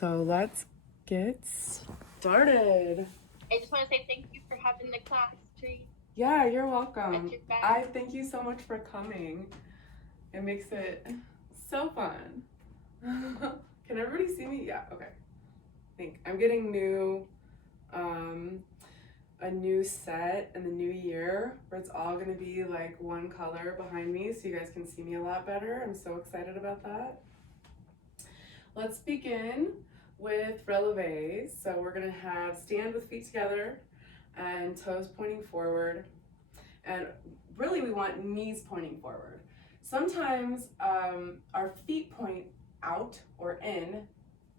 So let's get started. I just want to say thank you for having the class, Tree. Yeah, you're welcome. At your back. I thank you so much for coming. It makes it so fun. Can everybody see me? Yeah, okay. I think I'm getting a new set in the new year where it's all gonna be like one color behind me so you guys can see me a lot better. I'm so excited about that. Let's begin with releves. So we're gonna have stand with feet together and toes pointing forward. And really we want knees pointing forward. Sometimes our feet point out or in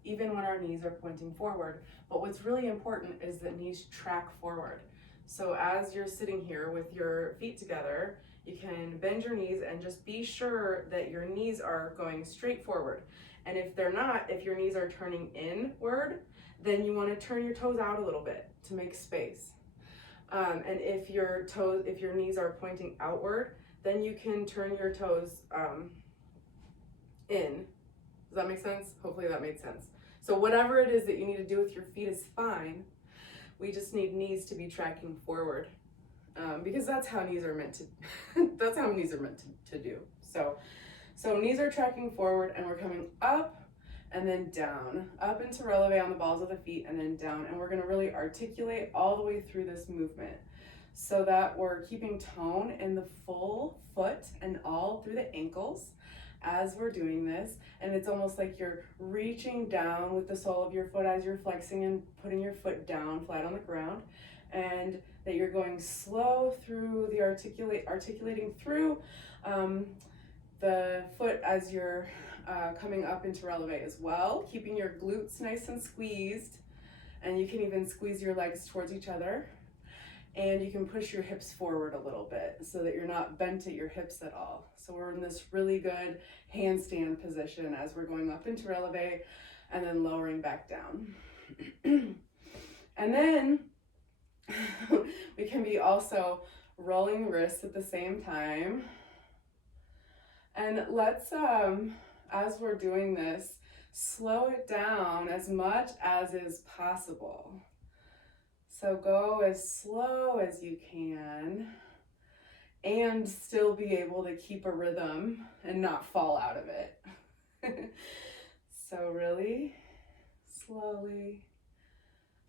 even when our knees are pointing forward. But what's really important is that knees track forward. So as you're sitting here with your feet together, you can bend your knees and just be sure that your knees are going straight forward. And if they're not, if your knees are turning inward, then you want to turn your toes out a little bit to make space. And if your knees are pointing outward, then you can turn your toes in. Does that make sense? Hopefully that made sense. So whatever it is that you need to do with your feet is fine. We just need knees to be tracking forward because that's how knees are meant to. That's how knees are meant to do. So knees are tracking forward, and we're coming up and then down, up into releve on the balls of the feet, and then down. And we're going to really articulate all the way through this movement, so that we're keeping tone in the full foot and all through the ankles as we're doing this. And it's almost like you're reaching down with the sole of your foot as you're flexing and putting your foot down flat on the ground, and that you're going slow through the articulating through the foot as you're coming up into releve as well, keeping your glutes nice and squeezed, and you can even squeeze your legs towards each other. And you can push your hips forward a little bit so that you're not bent at your hips at all. So we're in this really good handstand position as we're going up into releve and then lowering back down. And then we can be also rolling wrists at the same time. And let's, as we're doing this, slow it down as much as is possible. So go as slow as you can and still be able to keep a rhythm and not fall out of it. So really slowly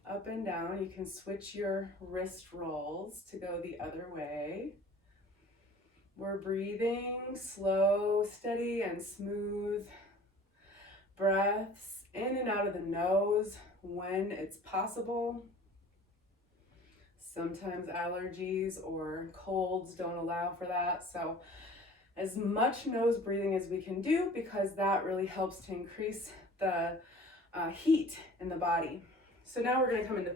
up and down. You can switch your wrist rolls to go the other way. We're breathing slow, steady, and smooth breaths in and out of the nose when it's possible. Sometimes allergies or colds don't allow for that. So as much nose breathing as we can do, because that really helps to increase the heat in the body. So now we're going to come into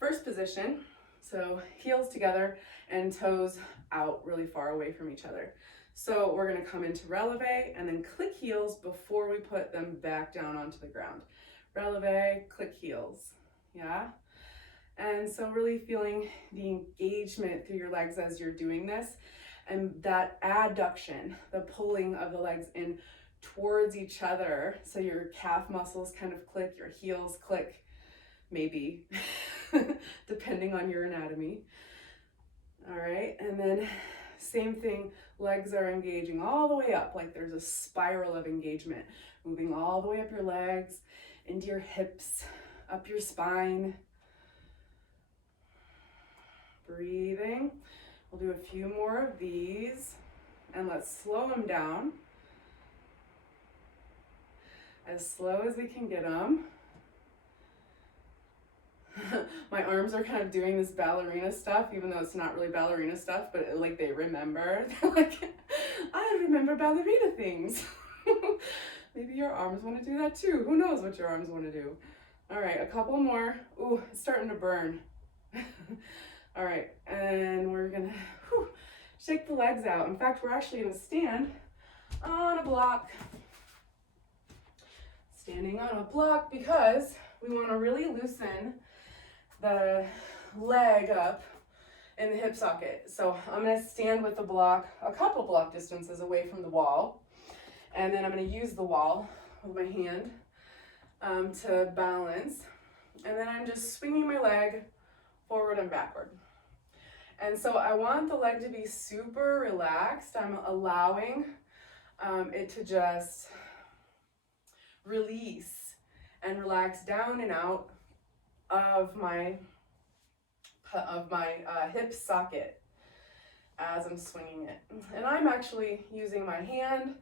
first position. So heels together and toes out really far away from each other. So we're going to come into releve and then click heels before we put them back down onto the ground. Releve, click heels. Yeah. And so really feeling the engagement through your legs as you're doing this, and that adduction, the pulling of the legs in towards each other. So your calf muscles kind of click, your heels click, maybe, depending on your anatomy. All right, and then same thing, legs are engaging all the way up, like there's a spiral of engagement, moving all the way up your legs, into your hips, up your spine. Breathing. We'll do a few more of these, and let's slow them down as slow as we can get them. My arms are kind of doing this ballerina stuff, even though it's not really ballerina stuff, but like they remember. They're like, I remember ballerina things. Maybe your arms want to do that too. Who knows what your arms want to do? All right, a couple more. Ooh, it's starting to burn. All right, and we're gonna shake the legs out. In fact, we're actually gonna stand on a block. Standing on a block because we wanna really loosen the leg up in the hip socket. So I'm gonna stand with the block, a couple block distances away from the wall. And then I'm gonna use the wall with my hand to balance. And then I'm just swinging my leg forward and backward. And so I want the leg to be super relaxed. I'm allowing it to just release and relax down and out of my hip socket as I'm swinging it. And I'm actually using my hand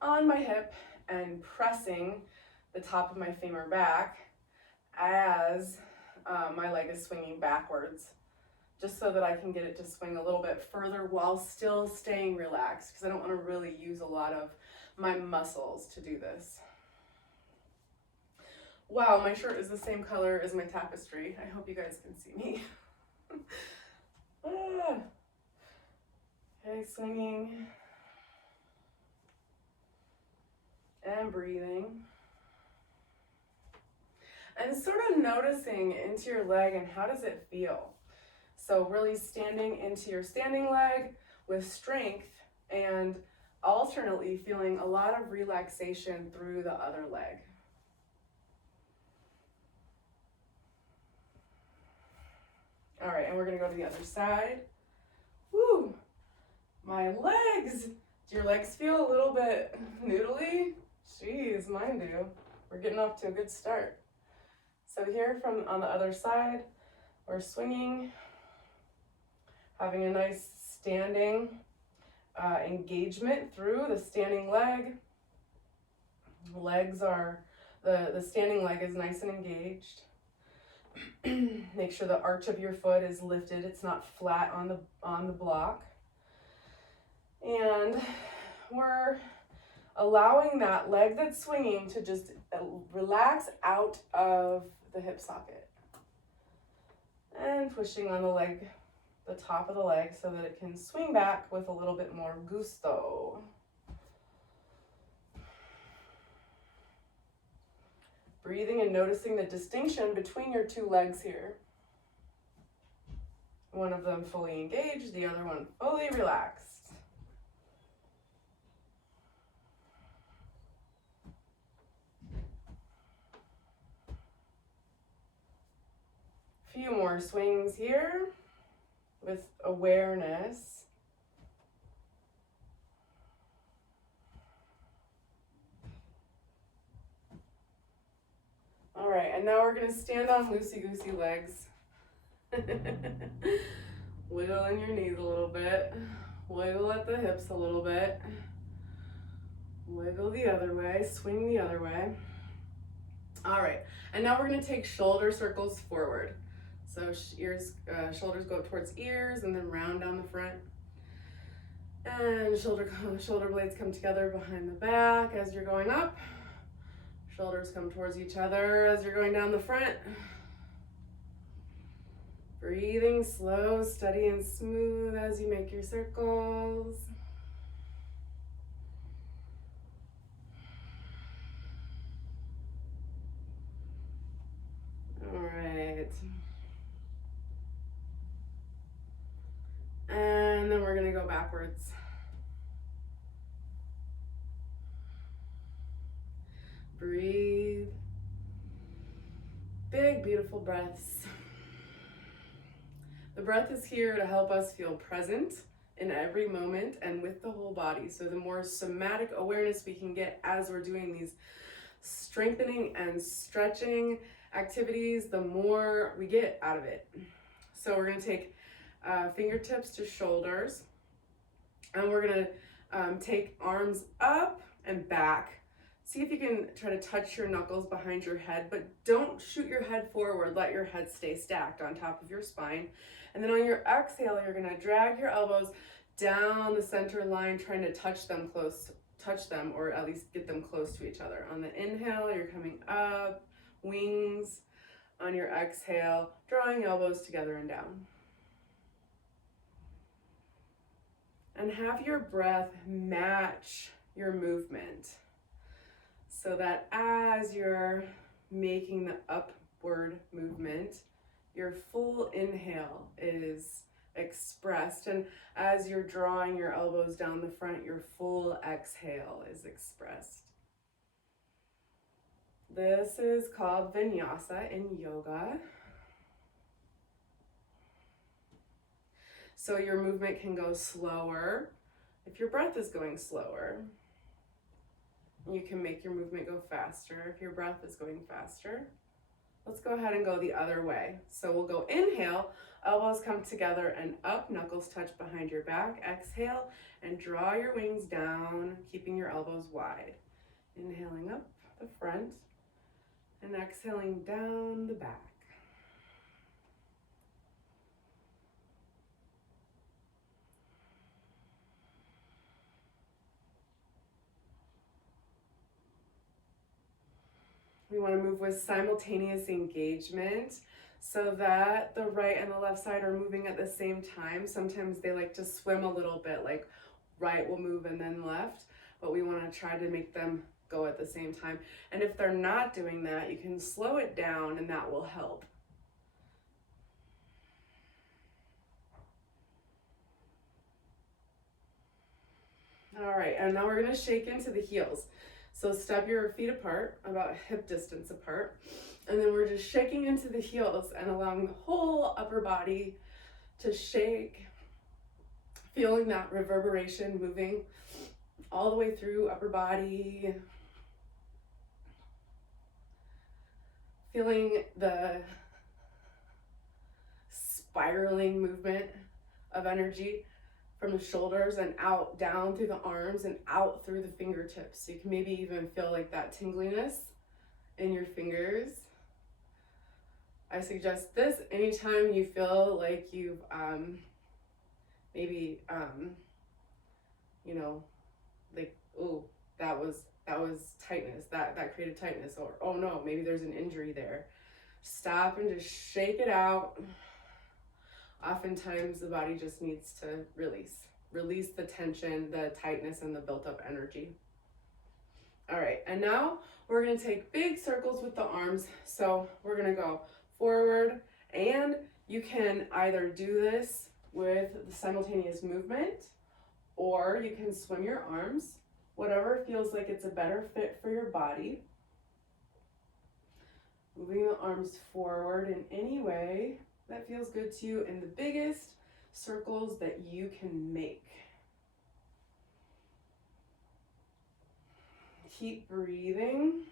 on my hip and pressing the top of my femur back as my leg is swinging backwards, just so that I can get it to swing a little bit further while still staying relaxed, because I don't want to really use a lot of my muscles to do this. Wow, my shirt is the same color as my tapestry. I hope you guys can see me. Okay, swinging and breathing. And sort of noticing into your leg and how does it feel. So really standing into your standing leg with strength and alternately feeling a lot of relaxation through the other leg. All right, and we're gonna go to the other side. Woo, my legs. Do your legs feel a little bit noodly? Jeez, mine do. We're getting off to a good start. So here from on the other side, we're swinging, having a nice standing engagement through the standing leg. Legs are, the standing leg is nice and engaged. Make sure the arch of your foot is lifted. It's not flat on the block. And we're allowing that leg that's swinging to just relax out of the hip socket. And pushing on the leg, the top of the leg, so that it can swing back with a little bit more gusto. Breathing and noticing the distinction between your two legs here. One of them fully engaged, the other one fully relaxed. Few more swings here with awareness. All right, and now we're gonna stand on loosey-goosey legs. Wiggle in your knees a little bit. Wiggle at the hips a little bit. Wiggle the other way, swing the other way. All right, and now we're gonna take shoulder circles forward. So shoulders go up towards ears and then round down the front. And shoulder blades come together behind the back as you're going up. Shoulders come towards each other as you're going down the front. Breathing slow, steady, and smooth as you make your circles. All right. And then we're gonna go backwards. Breathe. Big, beautiful breaths. The breath is here to help us feel present in every moment and with the whole body. So the more somatic awareness we can get as we're doing these strengthening and stretching activities, the more we get out of it. So we're gonna take fingertips to shoulders, and we're gonna take arms up and back. See if you can try to touch your knuckles behind your head, but don't shoot your head forward. Let your head stay stacked on top of your spine. And then on your exhale, you're gonna drag your elbows down the center line, trying to touch them, or at least get them close to each other. On the inhale, you're coming up, wings. On your exhale, drawing elbows together and down. And have your breath match your movement, so that as you're making the upward movement, your full inhale is expressed. And as you're drawing your elbows down the front, your full exhale is expressed. This is called vinyasa in yoga. So your movement can go slower if your breath is going slower. You can make your movement go faster if your breath is going faster. Let's go ahead and go the other way. So we'll go inhale, elbows come together and up, knuckles touch behind your back. Exhale and draw your wings down, keeping your elbows wide. Inhaling up the front and exhaling down the back. We want to move with simultaneous engagement so that the right and the left side are moving at the same time. Sometimes they like to swim a little bit, like right will move and then left, but we want to try to make them go at the same time. And if they're not doing that, you can slow it down and that will help. All right, and now we're going to shake into the heels. So step your feet apart, about hip distance apart, and then we're just shaking into the heels and allowing the whole upper body to shake, feeling that reverberation moving all the way through upper body, feeling the spiraling movement of energy from the shoulders and out, down through the arms and out through the fingertips. So you can maybe even feel like that tingliness in your fingers. I suggest this anytime you feel like you've maybe you know, like, oh, that was tightness, that created tightness, or oh no, maybe there's an injury there. Stop and just shake it out. Oftentimes the body just needs to release the tension, the tightness, and the built up energy. All right, and now we're gonna take big circles with the arms. So we're gonna go forward, and you can either do this with the simultaneous movement, or you can swim your arms, whatever feels like it's a better fit for your body. Moving the arms forward in any way that feels good to you in the biggest circles that you can make. Keep breathing.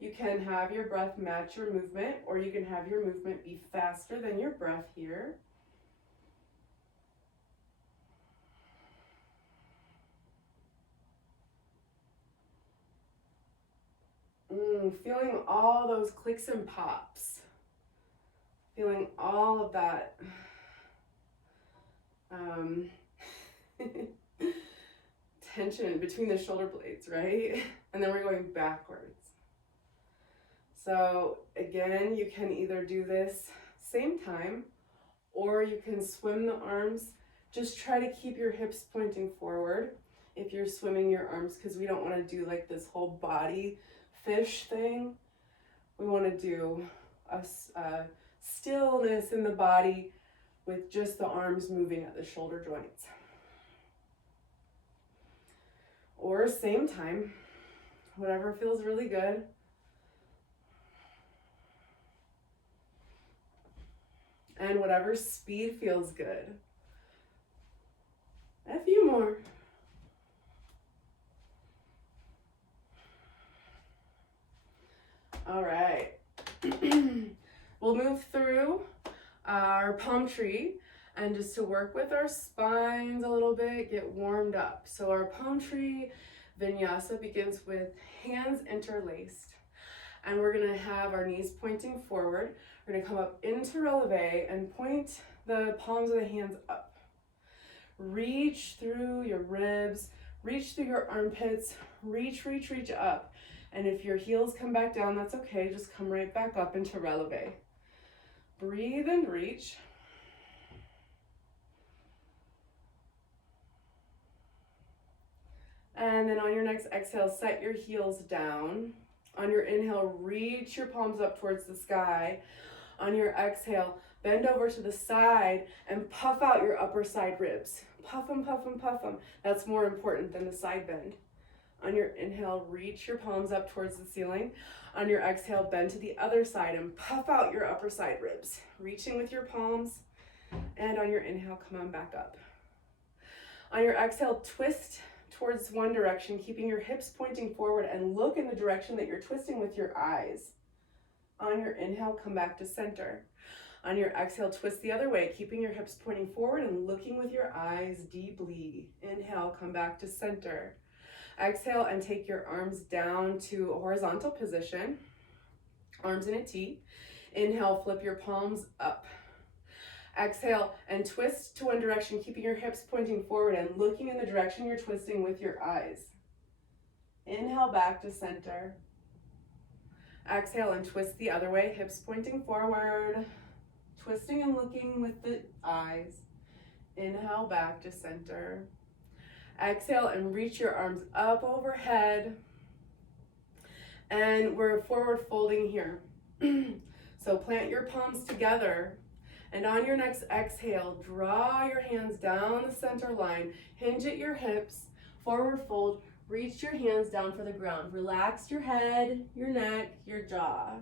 You can have your breath match your movement, or you can have your movement be faster than your breath here. Feeling all those clicks and pops. Feeling all of that tension between the shoulder blades, right? And then we're going backwards. So again, you can either do this same time, or you can swim the arms. Just try to keep your hips pointing forward if you're swimming your arms, because we don't want to do like this whole body fish thing. We want to do a stillness in the body with just the arms moving at the shoulder joints. Or same time, whatever feels really good. And whatever speed feels good. A few more. All right. We'll move through our palm tree, and just to work with our spines a little bit, get warmed up. So our palm tree vinyasa begins with hands interlaced, and we're gonna have our knees pointing forward. We're gonna come up into releve and point the palms of the hands up. Reach through your ribs, reach through your armpits, reach up. And if your heels come back down, that's okay. Just come right back up into releve. Breathe and reach. And then on your next exhale, set your heels down. On your inhale, reach your palms up towards the sky. On your exhale, bend over to the side and puff out your upper side ribs. Puff them, puff them, puff them. That's more important than the side bend. On your inhale, reach your palms up towards the ceiling. On your exhale, bend to the other side and puff out your upper side ribs, reaching with your palms. And on your inhale, come on back up. On your exhale, twist towards one direction, keeping your hips pointing forward, and look in the direction that you're twisting with your eyes. On your inhale, come back to center. On your exhale, twist the other way, keeping your hips pointing forward and looking with your eyes deeply. Inhale, come back to center. Exhale and take your arms down to a horizontal position, arms in a T. Inhale, flip your palms up. Exhale and twist to one direction, keeping your hips pointing forward and looking in the direction you're twisting with your eyes. Inhale, back to center. Exhale and twist the other way, hips pointing forward, twisting and looking with the eyes. Inhale, back to center. Exhale and reach your arms up overhead. And we're forward folding here. So plant your palms together. And on your next exhale, draw your hands down the center line, hinge at your hips, forward fold, reach your hands down for the ground. Relax your head, your neck, your jaw.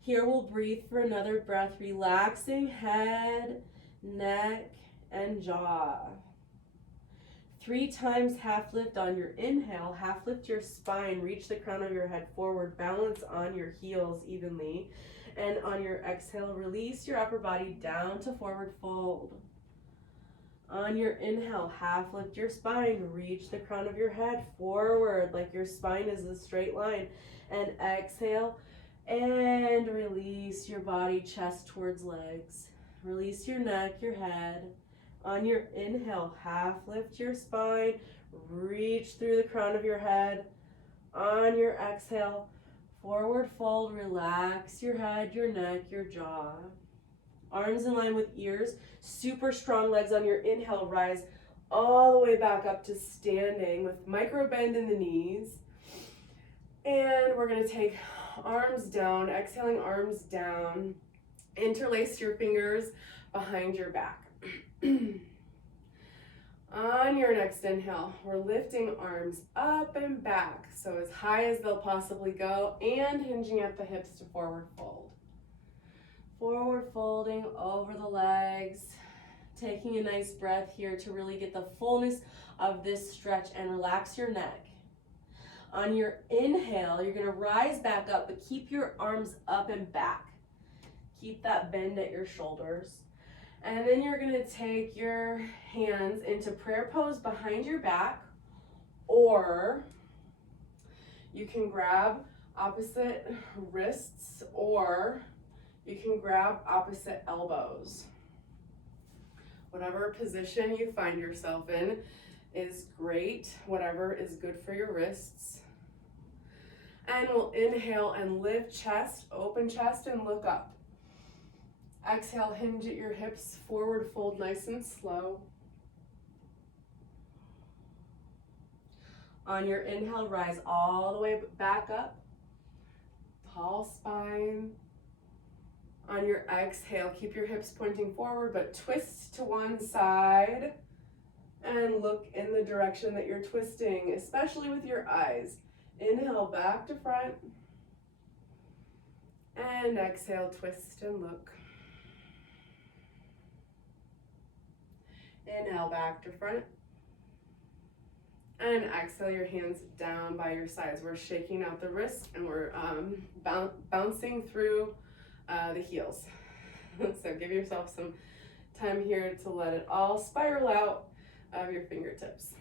Here we'll breathe for another breath, relaxing head, neck, and jaw. 3 times half lift on your inhale, half lift your spine, reach the crown of your head forward, balance on your heels evenly. And on your exhale, release your upper body down to forward fold. On your inhale, half lift your spine, reach the crown of your head forward like your spine is a straight line. And exhale and release your body, chest towards legs. Release your neck, your head. On your inhale, half lift your spine, reach through the crown of your head. On your exhale, forward fold, relax your head, your neck, your jaw. Arms in line with ears, super strong legs on your inhale, rise all the way back up to standing with micro bend in the knees. And we're gonna take arms down, exhaling arms down, interlace your fingers behind your back. On your next inhale, we're lifting arms up and back, so as high as they'll possibly go, and hinging at the hips to forward fold. Forward folding over the legs, taking a nice breath here to really get the fullness of this stretch and relax your neck. On your inhale, you're gonna rise back up, but keep your arms up and back. Keep that bend at your shoulders. And then you're gonna take your hands into prayer pose behind your back, or you can grab opposite wrists, or you can grab opposite elbows. Whatever position you find yourself in is great, whatever is good for your wrists. And we'll inhale and lift chest, open chest, and look up. Exhale, hinge at your hips, forward fold nice and slow. On your inhale, rise all the way back up. Tall spine. On your exhale, keep your hips pointing forward, but twist to one side and look in the direction that you're twisting, especially with your eyes. Inhale, back to front. And exhale, twist and look. Inhale, back to front. And exhale your hands down by your sides. We're shaking out the wrists and we're bouncing through the heels. So give yourself some time here to let it all spiral out of your fingertips.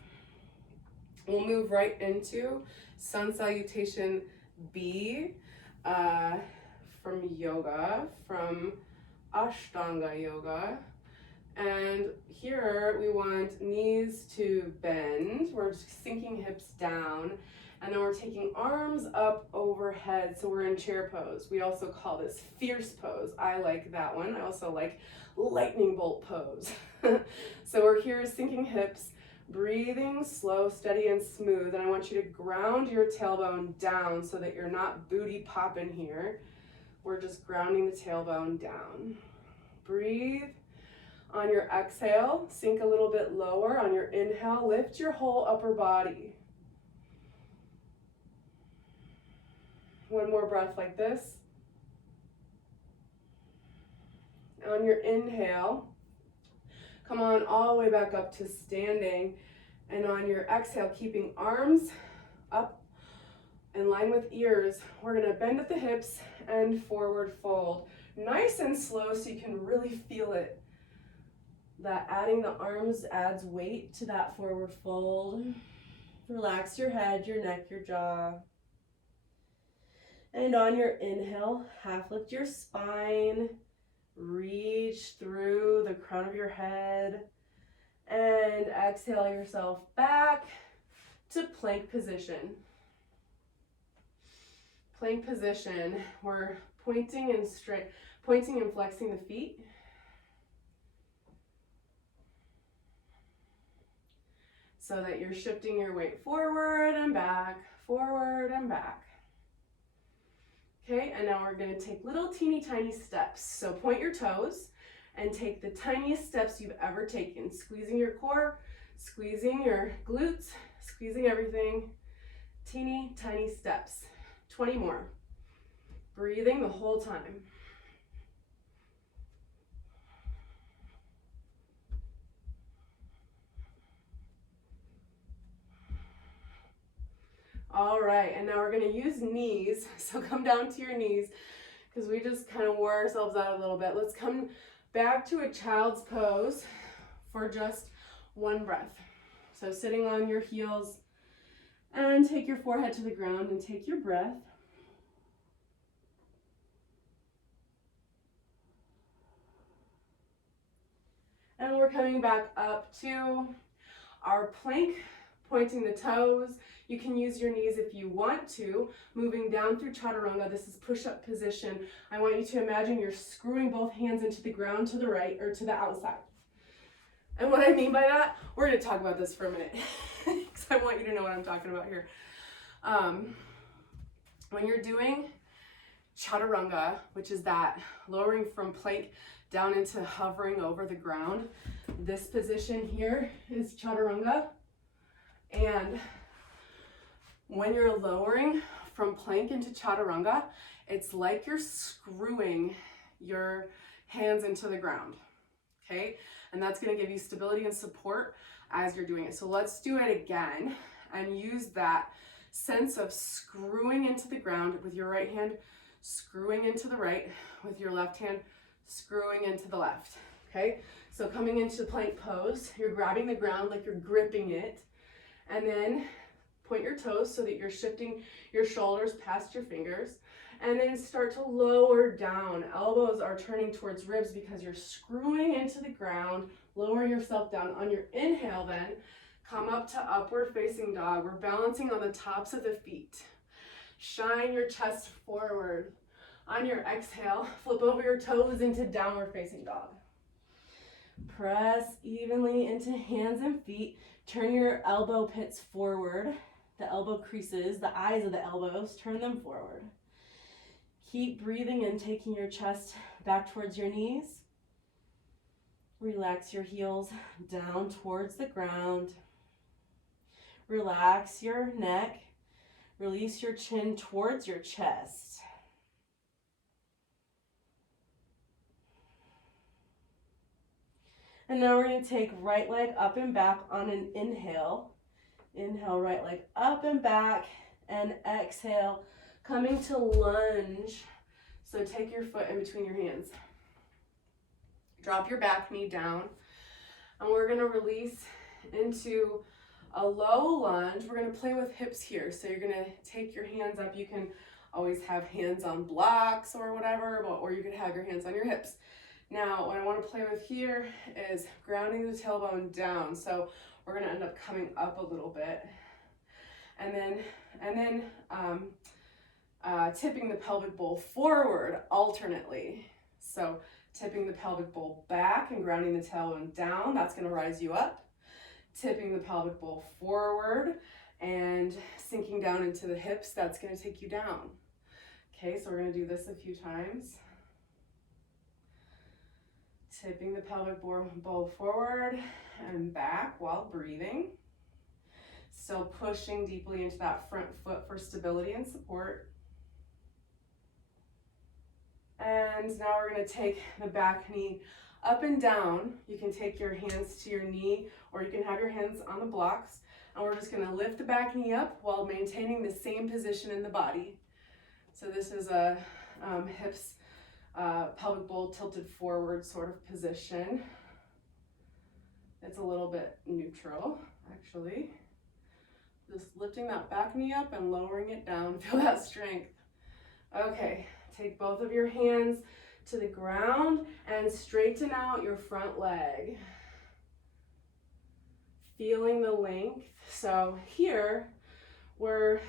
We'll move right into Sun Salutation B from yoga, from Ashtanga yoga. And here we want knees to bend. We're just sinking hips down, and then we're taking arms up overhead, so we're in chair pose. We also call this fierce pose. I like that one. I also like lightning bolt pose. So we're here sinking hips, breathing slow, steady, and smooth, and I want you to ground your tailbone down so that you're not booty popping here. We're just grounding the tailbone down. Breathe. On your exhale, sink a little bit lower. On your inhale, lift your whole upper body. One more breath like this. On your inhale, come on all the way back up to standing. And on your exhale, keeping arms up in line with ears, we're gonna bend at the hips and forward fold. Nice and slow so you can really feel it. That adding the arms adds weight to that forward fold. Relax your head, your neck, your jaw. And on your inhale, half lift your spine. Reach through the crown of your head. And exhale yourself back to plank position. Plank position, we're pointing and flexing the feet. So that you're shifting your weight forward and back, forward and back. Okay, and now we're gonna take little teeny tiny steps. So point your toes and take the tiniest steps you've ever taken, squeezing your core, squeezing your glutes, squeezing everything. Teeny tiny steps. 20 more. Breathing the whole time. All right, and now we're gonna use knees. So come down to your knees because we just kind of wore ourselves out a little bit. Let's come back to a child's pose for just one breath. So sitting on your heels and take your forehead to the ground and take your breath. And we're coming back up to our plank, pointing the toes. You can use your knees if you want to. Moving down through chaturanga, this is push-up position. I want you to imagine you're screwing both hands into the ground to the right or to the outside. And what I mean by that, we're gonna talk about this for a minute because I want you to know what I'm talking about here. When you're doing chaturanga, which is that lowering from plank down into hovering over the ground, this position here is chaturanga. And when you're lowering from plank into chaturanga, it's like you're screwing your hands into the ground, okay? And that's gonna give you stability and support as you're doing it. So let's do it again and use that sense of screwing into the ground with your right hand, screwing into the right, with your left hand, screwing into the left, okay? So coming into plank pose, you're grabbing the ground like you're gripping it, and then point your toes so that you're shifting your shoulders past your fingers, and then start to lower down. Elbows are turning towards ribs because you're screwing into the ground, lowering yourself down. On your inhale then, come up to upward facing dog. We're balancing on the tops of the feet. Shine your chest forward. On your exhale, flip over your toes into downward facing dog. Press evenly into hands and feet. Turn your elbow pits forward. The elbow creases, the eyes of the elbows, turn them forward. Keep breathing and taking your chest back towards your knees. Relax your heels down towards the ground. Relax your neck. Release your chin towards your chest. And now we're going to take right leg up and back on an inhale. Inhale, right leg up and back, and exhale, coming to lunge. So take your foot in between your hands. Drop your back knee down, and we're gonna release into a low lunge. We're gonna play with hips here. So you're gonna take your hands up. You can always have hands on blocks or whatever, or you could have your hands on your hips. Now, what I wanna play with here is grounding the tailbone down. So we're gonna end up coming up a little bit, and then tipping the pelvic bowl forward alternately. So tipping the pelvic bowl back and grounding the tailbone down, that's gonna rise you up. Tipping the pelvic bowl forward and sinking down into the hips, that's gonna take you down. Okay, so we're gonna do this a few times. Tipping the pelvic bowl forward and back while breathing. Still pushing deeply into that front foot for stability and support. And now we're gonna take the back knee up and down. You can take your hands to your knee, or you can have your hands on the blocks. And we're just gonna lift the back knee up while maintaining the same position in the body. So this is a hips, pelvic bowl tilted forward sort of position. It's a little bit neutral, actually. Just lifting that back knee up and lowering it down. Feel that strength. Okay, take both of your hands to the ground and straighten out your front leg. Feeling the length. So here, we're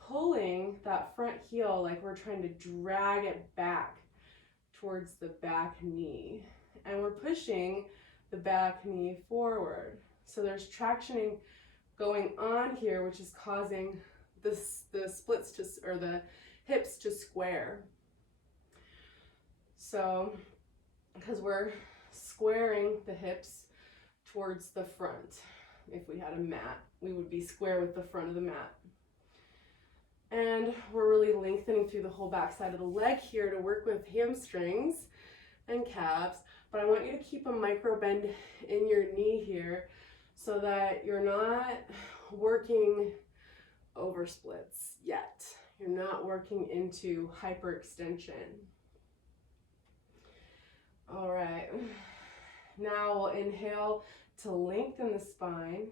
pulling that front heel like we're trying to drag it back towards the back knee. And we're pushing the back knee forward. So there's traction going on here, which is causing the splits to, or the hips to square. So, because we're squaring the hips towards the front. If we had a mat, we would be square with the front of the mat. And we're really lengthening through the whole back side of the leg here to work with hamstrings and calves. But I want you to keep a micro bend in your knee here so that you're not working over splits yet. You're not working into hyperextension. All right, now we'll inhale to lengthen the spine.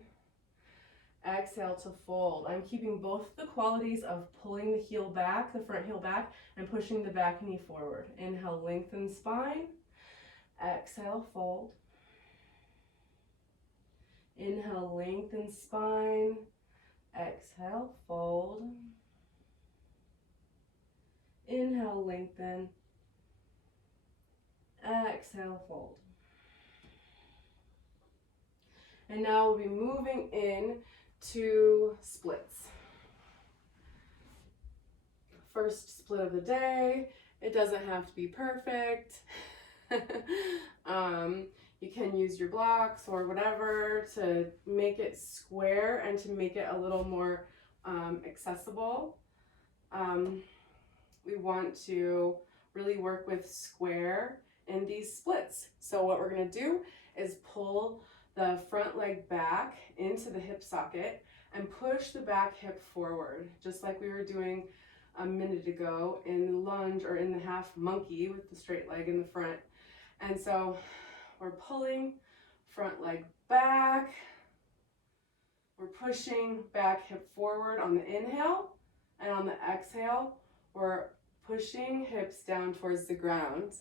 Exhale to fold. I'm keeping both the qualities of pulling the heel back, the front heel back, and pushing the back knee forward. Inhale, lengthen spine. Exhale, fold. Inhale, lengthen spine. Exhale, fold. Inhale, lengthen. Exhale, fold. And now we'll be moving in to splits. First split of the day. It doesn't have to be perfect. You can use your blocks or whatever to make it square and to make it a little more accessible. We want to really work with square in these splits. So what we're going to do is pull the front leg back into the hip socket and push the back hip forward, just like we were doing a minute ago in the lunge or in the half monkey with the straight leg in the front. And so we're pulling front leg back. We're pushing back hip forward on the inhale, and on the exhale, we're pushing hips down towards the ground.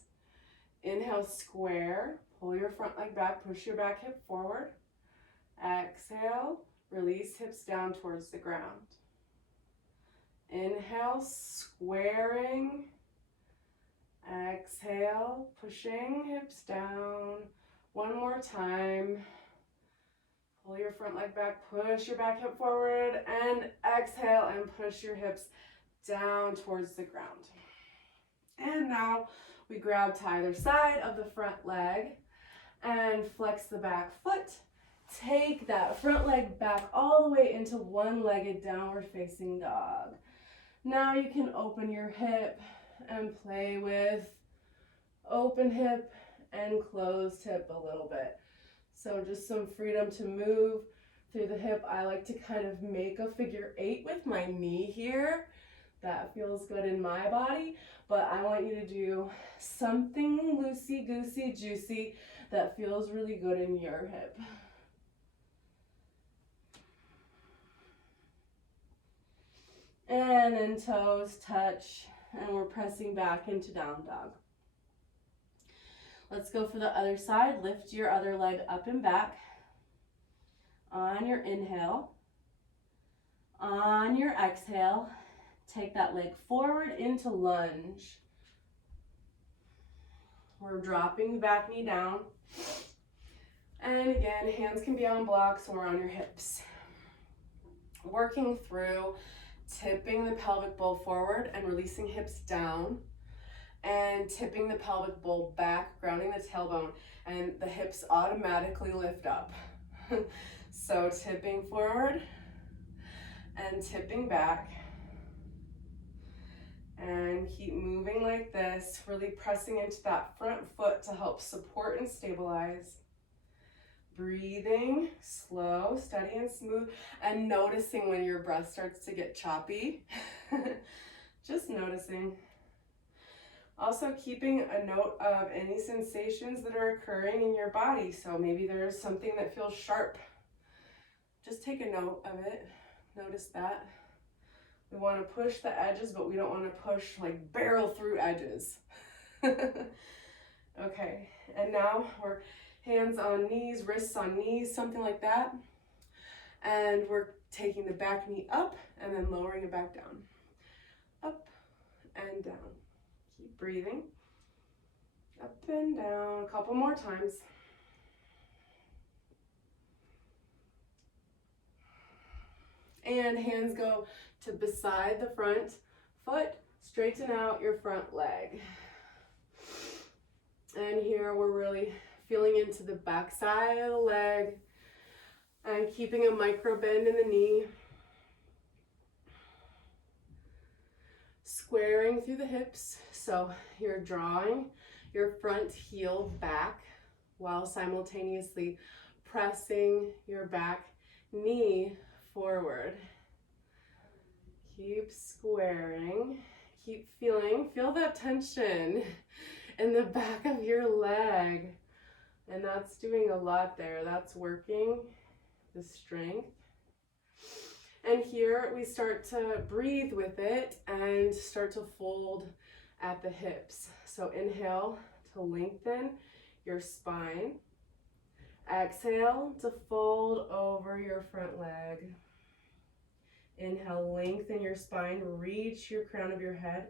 Inhale, square, pull your front leg back, push your back hip forward. Exhale, release hips down towards the ground. Inhale, squaring. Exhale, pushing hips down. One more time. Pull your front leg back, push your back hip forward, and exhale and push your hips down towards the ground. And now we grab to either side of the front leg and flex the back foot. Take that front leg back all the way into one-legged downward facing dog. Now you can open your hip and play with open hip and closed hip a little bit. So just some freedom to move through the hip. I like to kind of make a figure 8 with my knee here. That feels good in my body, but I want you to do something loosey-goosey, juicy that feels really good in your hip. And then toes touch, and we're pressing back into down dog. Let's go for the other side. Lift your other leg up and back. On your inhale. On your exhale, take that leg forward into lunge. We're dropping the back knee down. And again, hands can be on blocks or on your hips. Working through tipping the pelvic bowl forward and releasing hips down, and tipping the pelvic bowl back, grounding the tailbone, and the hips automatically lift up. So tipping forward and tipping back And keep moving like this, really pressing into that front foot to help support and stabilize. Breathing, slow, steady, and smooth, and noticing when your breath starts to get choppy. Just noticing. Also keeping a note of any sensations that are occurring in your body. So maybe there's something that feels sharp. Just take a note of it. Notice that. We want to push the edges, but we don't want to push, like, barrel through edges. Okay, and now we're hands on knees, wrists on knees, something like that. And we're taking the back knee up and then lowering it back down. Up and down. Keep breathing. Up and down, a couple more times. And hands go to beside the front foot, straighten out your front leg. And here we're really feeling into the back side of the leg and keeping a micro bend in the knee. Squaring through the hips, so you're drawing your front heel back while simultaneously pressing your back knee forward. Keep squaring, keep feeling, feel that tension in the back of your leg. And that's doing a lot there. That's working the strength. And here we start to breathe with it and start to fold at the hips. So inhale to lengthen your spine. Exhale to fold over your front leg. Inhale, lengthen your spine, reach your crown of your head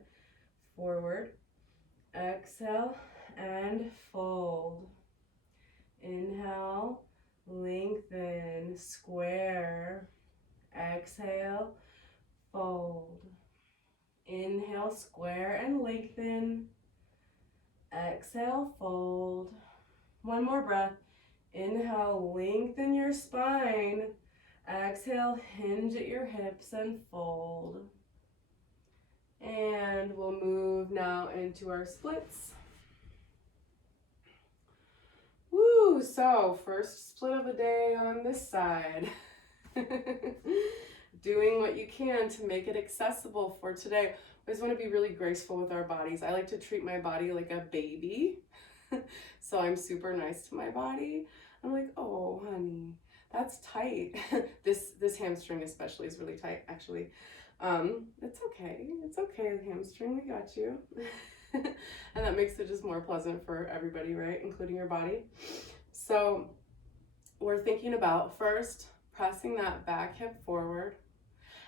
forward. Exhale and fold. Inhale, lengthen, square. Exhale, fold. Inhale, square and lengthen. Exhale, fold. One more breath. Inhale, lengthen your spine. Exhale, hinge at your hips and fold. And we'll move now into our splits. Woo, so first split of the day on this side. Doing what you can to make it accessible for today. We always want to be really graceful with our bodies. I like to treat my body like a baby. So I'm super nice to my body. I'm like, oh, honey, that's tight. This hamstring especially is really tight, actually. It's okay. It's okay, hamstring, we got you. And that makes it just more pleasant for everybody, right? Including your body. So we're thinking about first pressing that back hip forward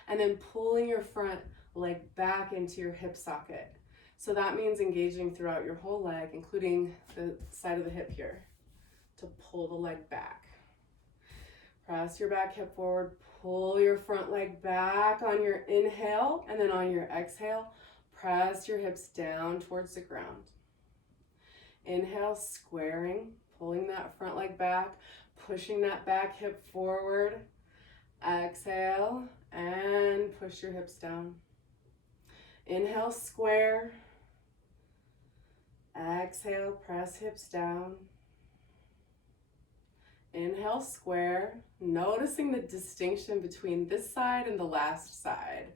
and then pulling your front leg back into your hip socket. So that means engaging throughout your whole leg, including the side of the hip here, to pull the leg back. Press your back hip forward, pull your front leg back on your inhale, and then on your exhale, press your hips down towards the ground. Inhale, squaring, pulling that front leg back, pushing that back hip forward. Exhale, and push your hips down. Inhale, square. Exhale, press hips down. Inhale, square, noticing the distinction between this side and the last side.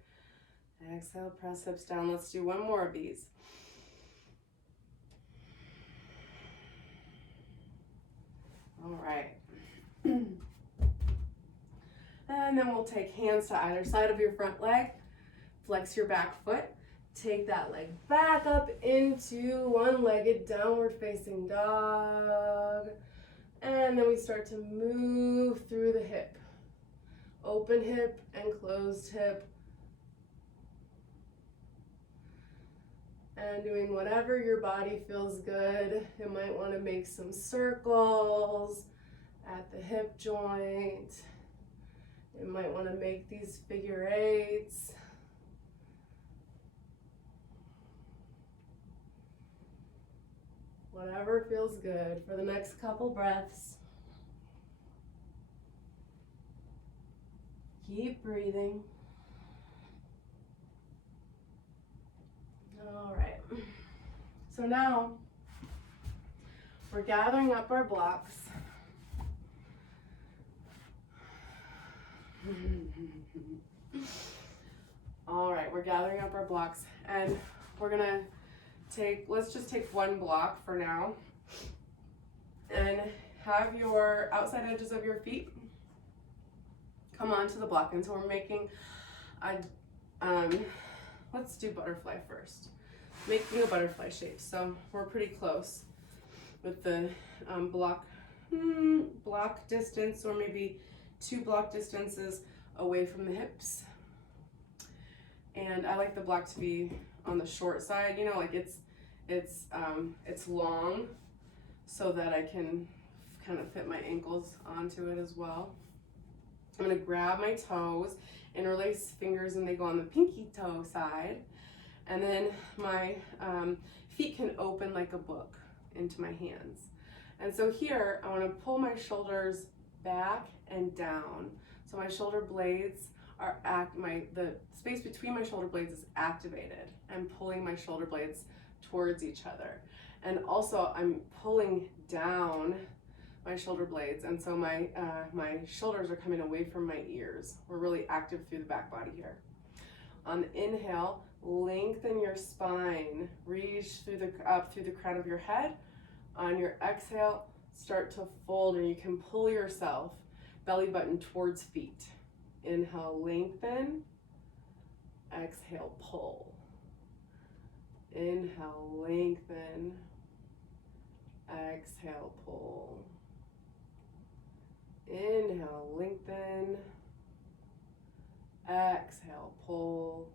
Exhale, press hips down. Let's do one more of these. All right. And then we'll take hands to either side of your front leg. Flex your back foot. Take that leg back up into one-legged downward facing dog. And then we start to move through the hip. Open hip and closed hip. And doing whatever your body feels good. You might want to make some circles at the hip joint. You might want to make these figure eights. Whatever feels good for the next couple breaths. Keep breathing. So now we're gathering up our blocks. All right, we're gathering up our blocks, and we're gonna let's just take one block for now, and have your outside edges of your feet come onto the block. And so we're making let's do butterfly first. Making a butterfly shape. So we're pretty close with the block distance, or maybe 2 block distances away from the hips. And I like the block to be on the short side, you know, like it's long, so that I can kind of fit my ankles onto it as well. I'm gonna grab my toes, interlace fingers, and they go on the pinky toe side. And then my feet can open like a book into my hands. And so here, I want to pull my shoulders back and down. So my shoulder blades are the space between my shoulder blades is activated. I'm pulling my shoulder blades towards each other. And also I'm pulling down my shoulder blades. And so my shoulders are coming away from my ears. We're really active through the back body here. On the inhale, lengthen your spine, reach up through the crown of your head. On your exhale, start to fold, and you can pull yourself belly button towards feet. Inhale, lengthen. Exhale, pull. Inhale, lengthen. Exhale, pull. Inhale, lengthen. Exhale, pull.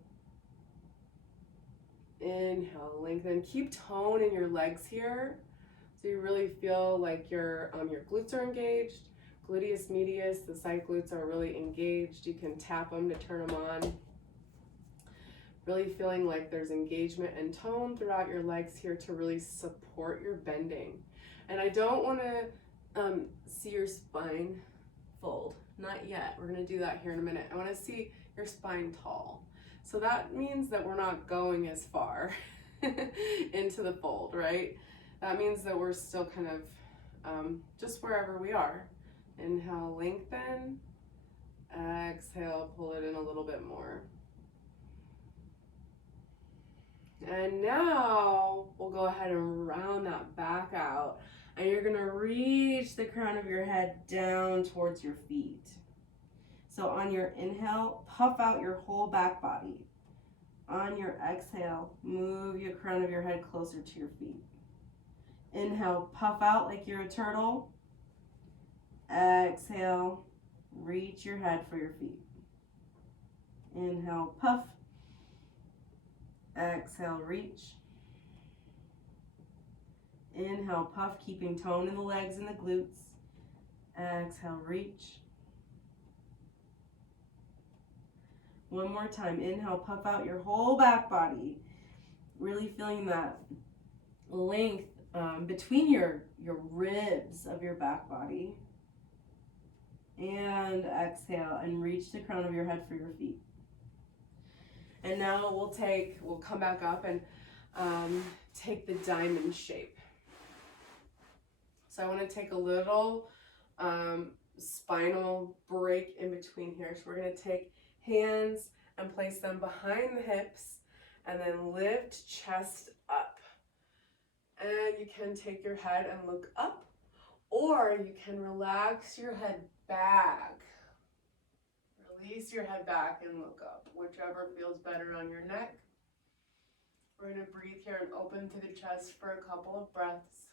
Inhale, lengthen. Keep tone in your legs here, so you really feel like your glutes are engaged. Gluteus medius, the side glutes are really engaged. You can tap them to turn them on. Really feeling like there's engagement and tone throughout your legs here to really support your bending. And I don't want to see your spine fold. Not yet. We're going to do that here in a minute. I want to see your spine tall. So that means that we're not going as far into the fold, right? That means that we're still kind of just wherever we are. Inhale, lengthen. Exhale, pull it in a little bit more. And now we'll go ahead and round that back out. And you're gonna reach the crown of your head down towards your feet. So on your inhale, puff out your whole back body. On your exhale, move your crown of your head closer to your feet. Inhale, puff out like you're a turtle. Exhale, reach your head for your feet. Inhale, puff. Exhale, reach. Inhale, puff, keeping tone in the legs and the glutes. Exhale, reach. One more time. Inhale, puff out your whole back body. Really feeling that length between your ribs of your back body. And exhale, and reach the crown of your head for your feet. And now we'll come back up and take the diamond shape. So I want to take a little spinal break in between here. So we're going to take hands and place them behind the hips, and then lift chest up. And you can take your head and look up, or you can relax your head back. Release your head back and look up, whichever feels better on your neck. We're going to breathe here and open through the chest for a couple of breaths.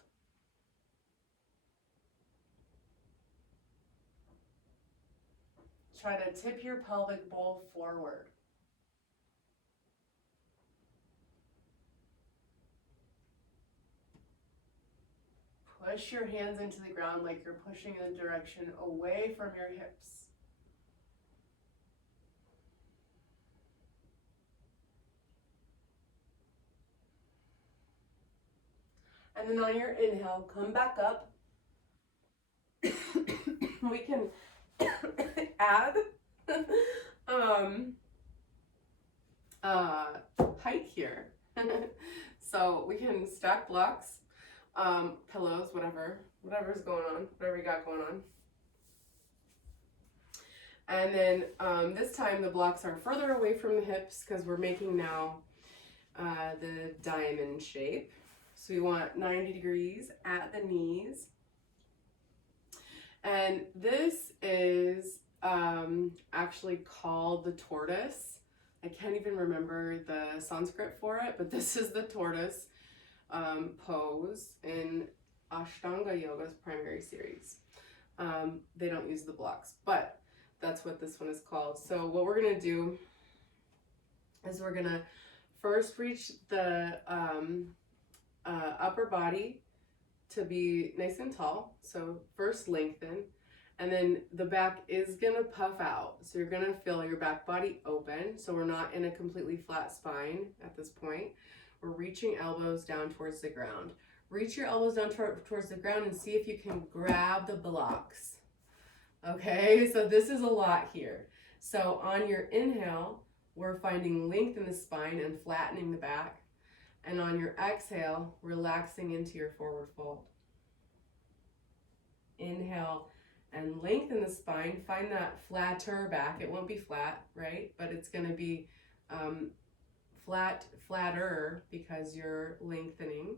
Try to tip your pelvic bowl forward. Push your hands into the ground like you're pushing in the direction away from your hips. And then on your inhale, come back up. We can add height here. So we can stack blocks, pillows, whatever's going on, whatever you got going on. And then this time the blocks are further away from the hips because we're making now the diamond shape. So we want 90 degrees at the knees. And this is actually called the tortoise. I can't even remember the Sanskrit for it, but this is the tortoise pose in Ashtanga Yoga's primary series. They don't use the blocks, but that's what this one is called. So what we're gonna do is we're gonna first reach the upper body to be nice and tall. So first lengthen, and then the back is gonna puff out. So you're gonna feel your back body open. So we're not in a completely flat spine at this point. We're reaching elbows down towards the ground. Reach your elbows down towards the ground and see if you can grab the blocks. Okay, so this is a lot here. So on your inhale, we're finding length in the spine and flattening the back. And on your exhale, relaxing into your forward fold. Inhale and lengthen the spine. Find that flatter back. It won't be flat, right? But it's going to be flatter because you're lengthening.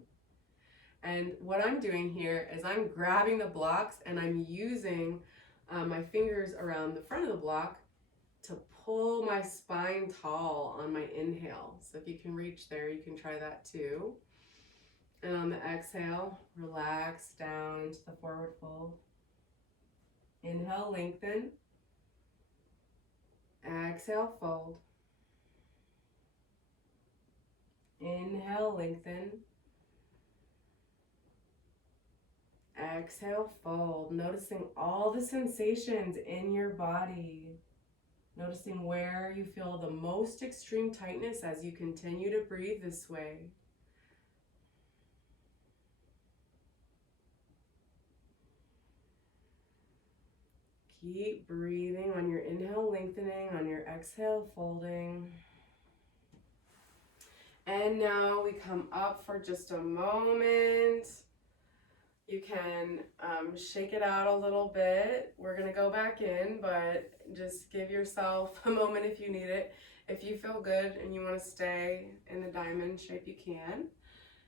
And what I'm doing here is I'm grabbing the blocks and I'm using my fingers around the front of the block to pull my spine tall on my inhale. So if you can reach there, you can try that too. And on the exhale, relax down into the forward fold. Inhale, lengthen. Exhale, fold. Inhale, lengthen. Exhale, fold. Noticing all the sensations in your body. Noticing where you feel the most extreme tightness as you continue to breathe this way. Keep breathing on your inhale, lengthening, on your exhale, folding. And now we come up for just a moment. You can shake it out a little bit. We're gonna go back in, but just give yourself a moment if you need it. If you feel good and you wanna stay in the diamond shape, you can.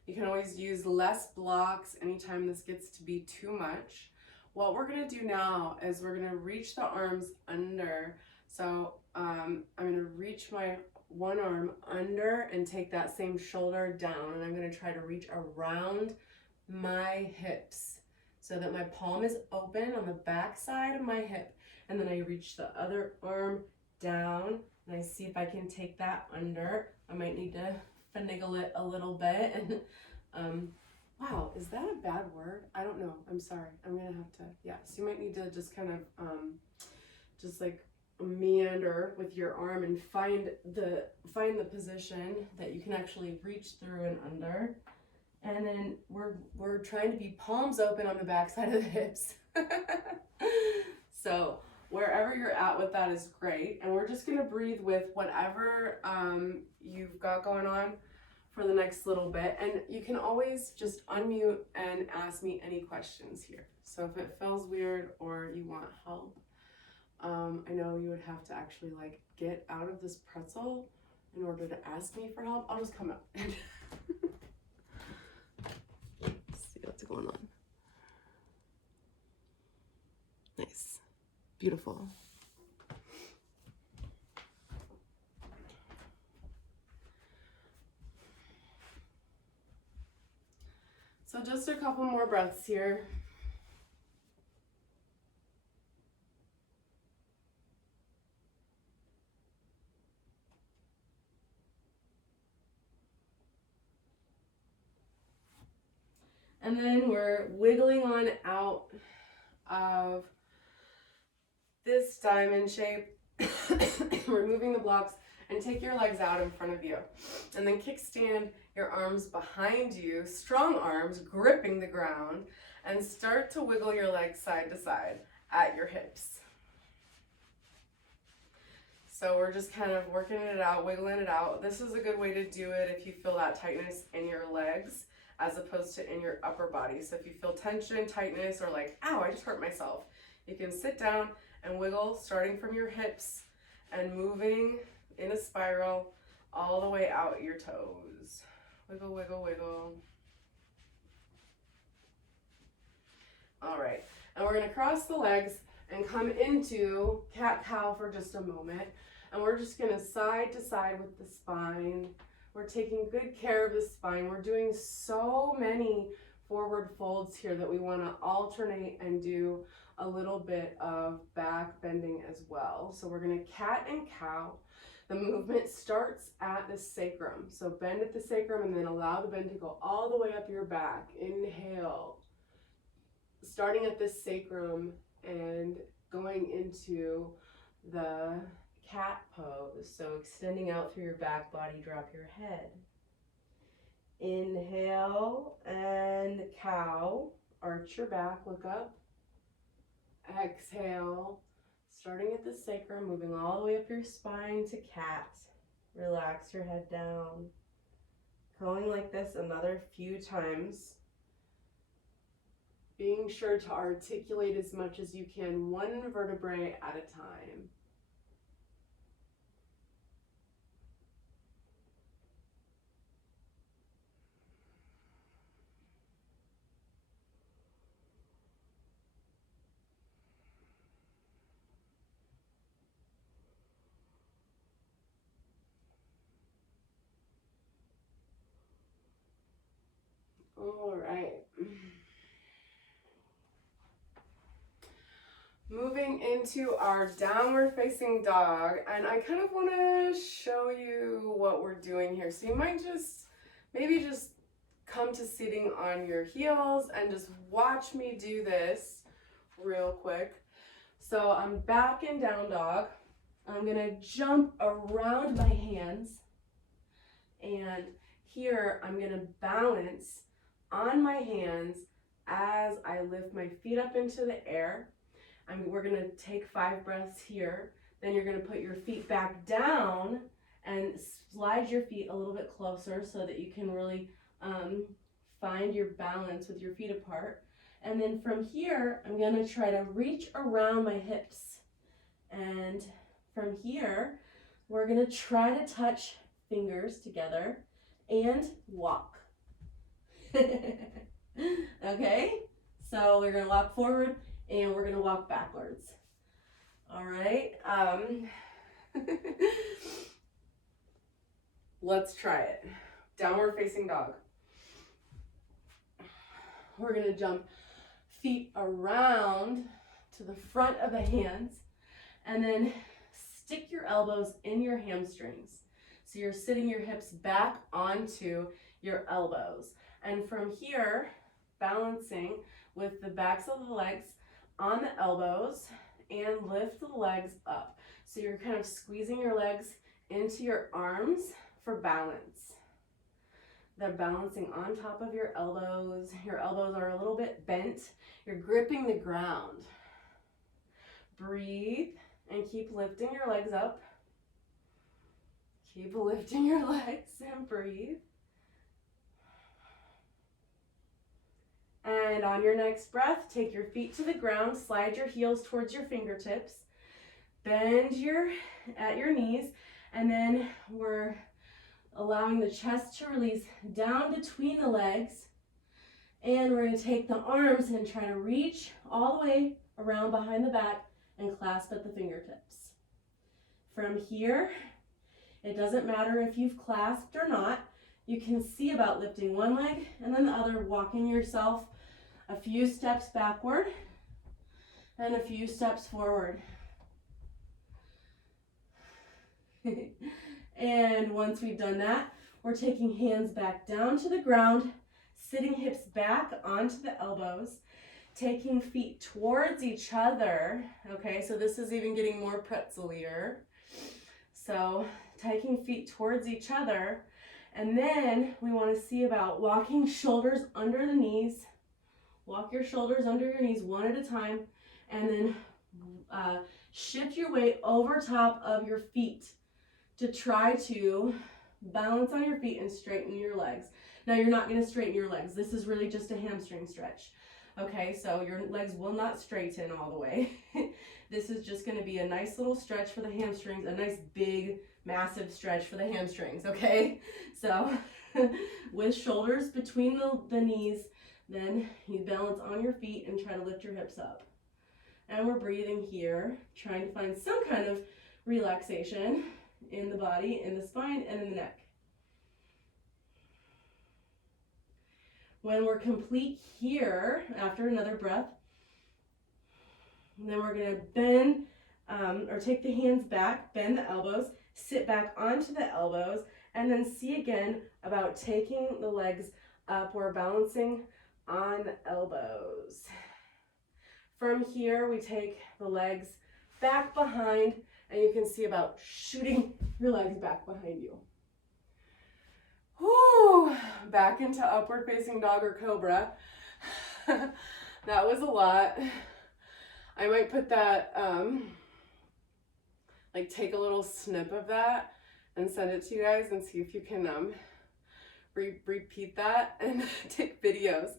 You can always use less blocks anytime this gets to be too much. What we're gonna do now is we're gonna reach the arms under. So I'm gonna reach my one arm under and take that same shoulder down, and I'm gonna try to reach around my hips so that my palm is open on the back side of my hip, and then I reach the other arm down and I see if I can take that under. I might need to finagle it a little bit. And wow, is that a bad word? I don't know, I'm sorry, I'm gonna have to, yeah, so you might need to just kind of just like meander with your arm and find the position that you can actually reach through and under. And then we're trying to be palms open on the back side of the hips. So wherever you're at with that is great. And we're just gonna breathe with whatever you've got going on for the next little bit. And you can always just unmute and ask me any questions here. So if it feels weird or you want help, I know you would have to actually like get out of this pretzel in order to ask me for help. I'll just come out. What's going on? Nice. Beautiful. So just a couple more breaths here. And then we're wiggling on out of this diamond shape, removing the blocks, and take your legs out in front of you. And then kickstand your arms behind you, strong arms gripping the ground, and start to wiggle your legs side to side at your hips. So we're just kind of working it out, wiggling it out. This is a good way to do it if you feel that tightness in your legs as opposed to in your upper body. So if you feel tension, tightness, or like, ow, I just hurt myself, you can sit down and wiggle starting from your hips and moving in a spiral all the way out your toes. Wiggle, wiggle, wiggle. All right, and we're gonna cross the legs and come into cat-cow for just a moment. And we're just gonna side to side with the spine. We're taking good care of the spine. We're doing so many forward folds here that we wanna alternate and do a little bit of back bending as well. So we're gonna cat and cow. The movement starts at the sacrum. So bend at the sacrum and then allow the bend to go all the way up your back. Inhale. Starting at the sacrum and going into the cat pose. So extending out through your back body, drop your head. Inhale and cow. Arch your back, look up. Exhale. Starting at the sacrum, moving all the way up your spine to cat. Relax your head down. Going like this another few times. Being sure to articulate as much as you can, one vertebrae at a time. All right. Moving into our downward facing dog, and I kind of want to show you what we're doing here. So you might maybe just come to sitting on your heels and just watch me do this real quick. So I'm back in down dog. I'm gonna jump around my hands, and here I'm gonna balance on my hands as I lift my feet up into the air. We're gonna take 5 breaths here. Then you're gonna put your feet back down and slide your feet a little bit closer so that you can really find your balance with your feet apart. And then from here, I'm gonna try to reach around my hips. And from here, we're gonna try to touch fingers together and walk. Okay, so we're gonna walk forward and we're gonna walk backwards. All right, let's try it. Downward facing dog. We're gonna jump feet around to the front of the hands and then stick your elbows in your hamstrings. So you're sitting your hips back onto your elbows. And from here, balancing with the backs of the legs on the elbows and lift the legs up. So you're kind of squeezing your legs into your arms for balance. They're balancing on top of your elbows. Your elbows are a little bit bent. You're gripping the ground. Breathe and keep lifting your legs up. Keep lifting your legs and breathe. And on your next breath, take your feet to the ground, slide your heels towards your fingertips, bend at your knees, and then we're allowing the chest to release down between the legs. And we're going to take the arms and try to reach all the way around behind the back and clasp at the fingertips. From here, it doesn't matter if you've clasped or not. You can see about lifting one leg and then the other, walking yourself a few steps backward and a few steps forward. And once we've done that, we're taking hands back down to the ground, sitting hips back onto the elbows, taking feet towards each other. Okay, so this is even getting more pretzelier. So taking feet towards each other. And then we want to see about walking shoulders under the knees. Walk your shoulders under your knees one at a time. And then Shift your weight over top of your feet to try to balance on your feet and straighten your legs. Now you're not going to straighten your legs. This is really just a hamstring stretch. Okay, so your legs will not straighten all the way. This is just going to be a nice little stretch for the hamstrings, a nice big, massive stretch for the hamstrings, okay? So with shoulders between the knees, then you balance on your feet and try to lift your hips up. And we're breathing here, trying to find some kind of relaxation in the body, in the spine, and in the neck. When we're complete here, after another breath, then we're going to bend or take the hands back, bend the elbows, sit back onto the elbows, and then see again about taking the legs up. We're balancing on the elbows. From here, we take the legs back behind, and you can see about shooting your legs back behind you. Whew, back into upward facing dog or cobra. That was a lot. I might put that, like take a little snip of that and send it to you guys and see if you can repeat that and take videos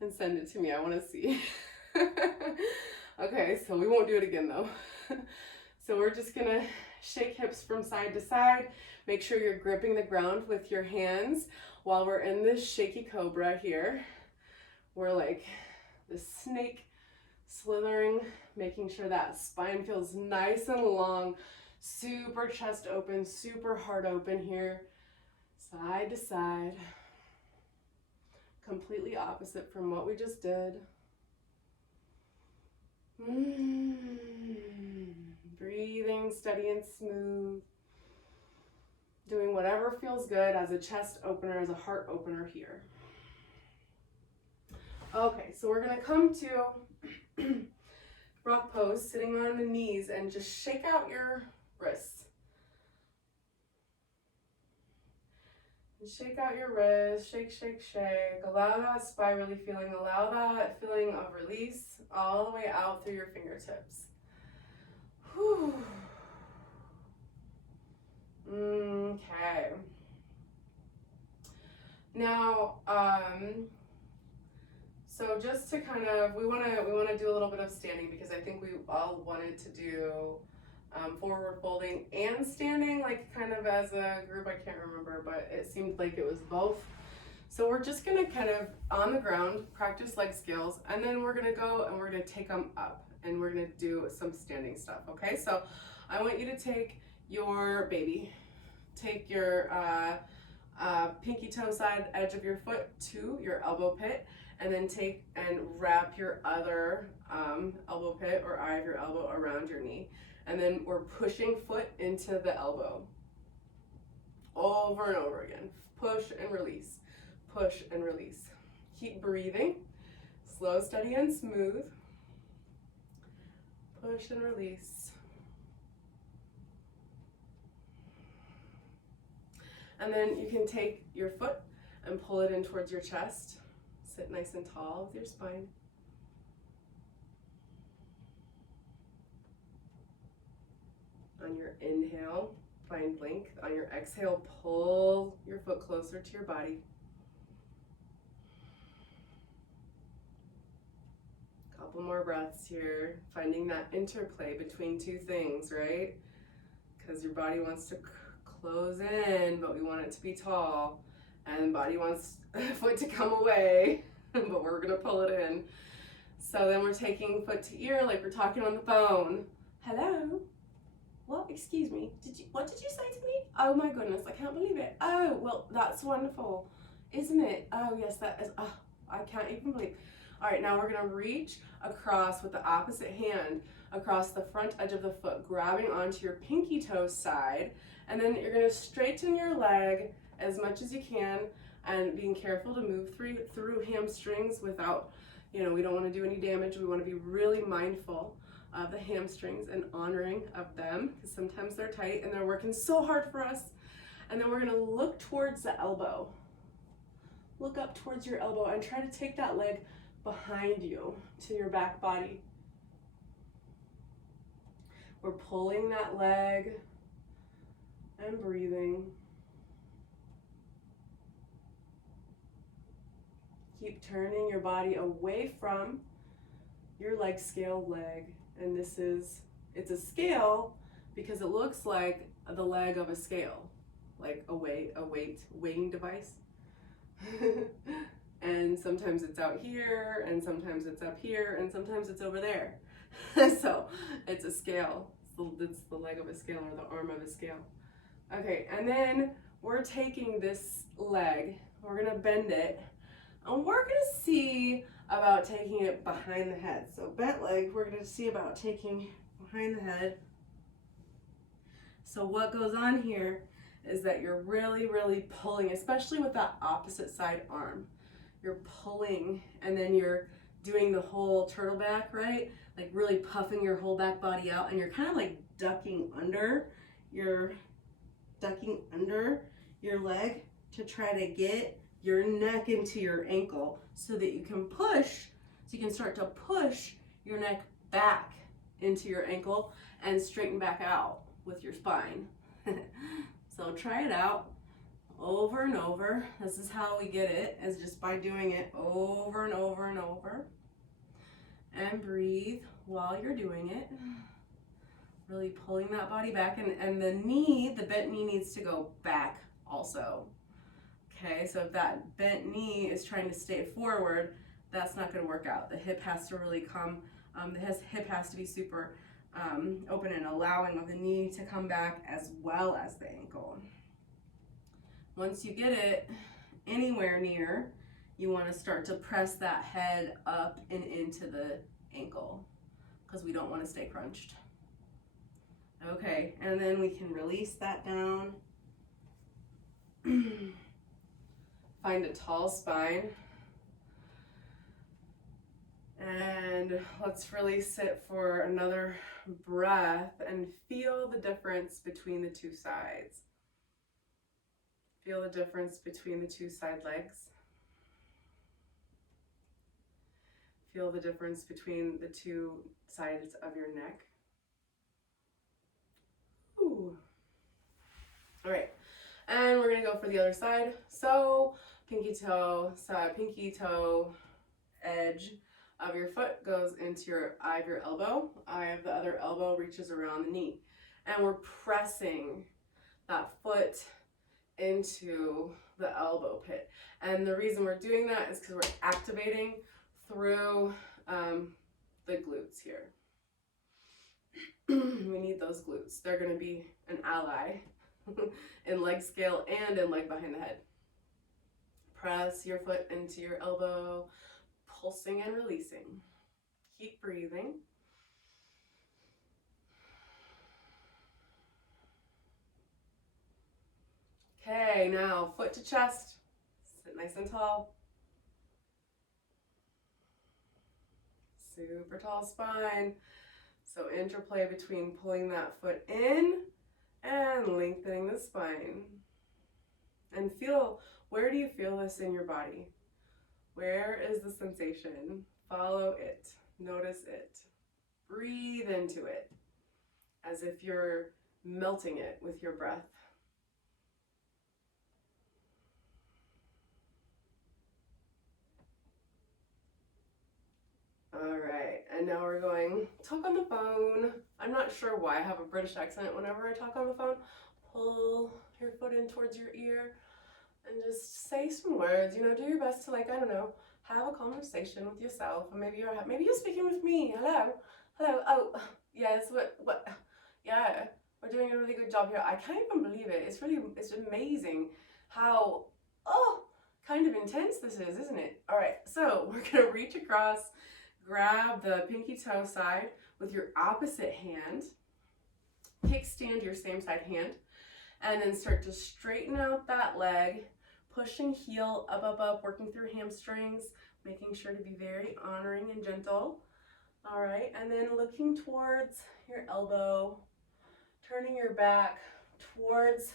and send it to me. I want to see. Okay, so we won't do it again though. So we're just gonna shake hips from side to side. Make sure you're gripping the ground with your hands while we're in this shaky cobra here. We're like the snake slithering, making sure that spine feels nice and long, super chest open, super heart open here, side to side. Completely opposite from what we just did. Breathing steady and smooth. Doing whatever feels good as a chest opener, as a heart opener here. Okay, so we're gonna come to rock pose, sitting on the knees, and just shake out your wrists. And shake out your wrists, shake, shake, shake. Allow that spirally feeling, allow that feeling of release all the way out through your fingertips. Whew. Okay. Now, so just to kind of, we want to do a little bit of standing because I think we all wanted to do forward folding and standing, like kind of as a group. I can't remember, but it seemed like it was both. So we're just gonna kind of on the ground practice leg skills, and then we're gonna go and we're gonna take them up and we're gonna do some standing stuff. Okay, so I want you to take your baby, take your pinky toe side edge of your foot to your elbow pit, and then take and wrap your other elbow pit or eye of your elbow around your knee. And then we're pushing foot into the elbow. Over and over again. Push and release. Push and release. Keep breathing. Slow, steady, and smooth. Push and release. And then you can take your foot and pull it in towards your chest. Sit nice and tall with your spine. On your inhale, find length. On your exhale, pull your foot closer to your body. Couple more breaths here, finding that interplay between two things, right? Because your body wants to close in, but we want it to be tall, and the body wants foot to come away, but we're gonna pull it in. So then we're taking foot to ear like we're talking on the phone. Hello? Well, excuse me, what did you say to me? Oh my goodness, I can't believe it. Oh, well, that's wonderful, isn't it? Oh yes, that is, oh, I can't even believe. All right, now we're gonna reach across with the opposite hand across the front edge of the foot, grabbing onto your pinky toe side, and then you're gonna straighten your leg as much as you can and being careful to move through hamstrings without, we don't wanna do any damage. We wanna be really mindful of the hamstrings and honoring of them, because sometimes they're tight and they're working so hard for us. And then we're gonna look towards the elbow. Look up towards your elbow and try to take that leg behind you to your back body. We're pulling that leg and breathing. Keep turning your body away from your leg scale leg. And it's a scale because it looks like the leg of a scale, like a weighing device. And sometimes it's out here, and sometimes it's up here, and sometimes it's over there. So it's a scale. It's the leg of a scale or the arm of a scale. Okay, and then we're taking this leg, we're gonna bend it, and we're gonna see about taking it behind the head. So bent leg, we're gonna see about taking behind the head. So what goes on here is that you're really, really pulling, especially with that opposite side arm. You're pulling, and then you're doing the whole turtle back, right? Like really puffing your whole back body out, and you're kind of like ducking under your leg to try to get your neck into your ankle so that you can start to push your neck back into your ankle and straighten back out with your spine. So try it out over and over. This is how we get it, is just by doing it over and over and over. And breathe while you're doing it. Really pulling that body back, and the bent knee needs to go back also. Okay, so if that bent knee is trying to stay forward, that's not going to work out. The hip has to really come, the hip has to be super open and allowing of the knee to come back as well as the ankle. Once you get it anywhere near, you want to start to press that head up and into the ankle because we don't want to stay crunched. Okay, and then we can release that down. Find a tall spine. And let's really sit for another breath and feel the difference between the two sides. Feel the difference between the two side legs. Feel the difference between the two sides of your neck. Ooh. All right, and we're gonna go for the other side. So pinky toe edge of your foot goes into your eye of your elbow. Eye of the other elbow reaches around the knee. And we're pressing that foot into the elbow pit. And the reason we're doing that is because we're activating through the glutes here. We need those glutes. They're going to be an ally in leg scale and in leg behind the head. Press your foot into your elbow, pulsing and releasing. Keep breathing. Okay, now foot to chest. Sit nice and tall. Super tall spine. So interplay between pulling that foot in and lengthening the spine. And feel, where do you feel this in your body? Where is the sensation? Follow it. Notice it. Breathe into it as if you're melting it with your breath. All right, and now we're going talk on the phone. I'm not sure why I have a British accent whenever I talk on the phone. Pull your foot in towards your ear and just say some words. You know, do your best to, like, I don't know, have a conversation with yourself, or maybe you're speaking with me. Hello. Oh, yes. What? Yeah, we're doing a really good job here. I can't even believe it. It's amazing how kind of intense this is, isn't it? All right, so we're gonna reach across. Grab the pinky toe side with your opposite hand. Kickstand your same side hand. And then start to straighten out that leg. Pushing heel up, working through hamstrings. Making sure to be very honoring and gentle. All right, and then looking towards your elbow. Turning your back towards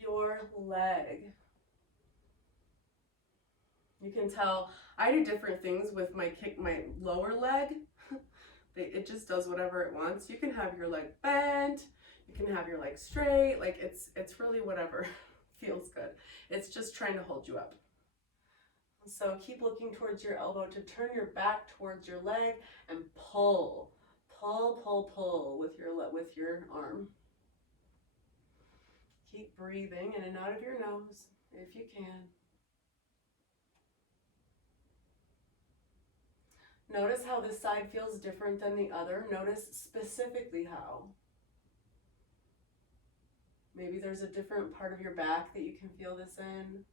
your leg. You can tell I do different things with my lower leg It just does whatever it wants. You can have your leg bent, you can have your leg straight, like it's really whatever feels good. It's just trying to hold you up. So keep looking towards your elbow to turn your back towards your leg and pull, pull, pull, pull with your arm. Keep breathing in and out of your nose if you can. Notice how this side feels different than the other. Notice specifically how. Maybe there's a different part of your back that you can feel this in.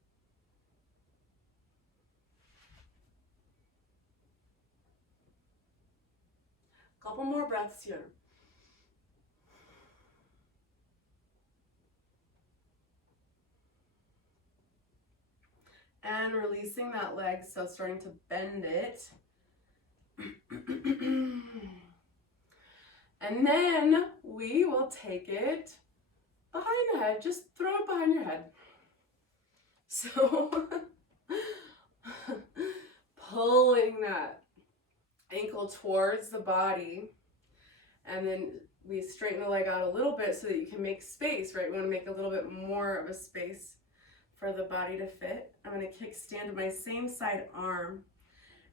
Couple more breaths here. And releasing that leg, so starting to bend it. And then we will take it behind the head. Just throw it behind your head. So pulling that ankle towards the body, and then we straighten the leg out a little bit so that you can make space, right? We want to make a little bit more of a space for the body to fit. I'm going to kickstand my same side arm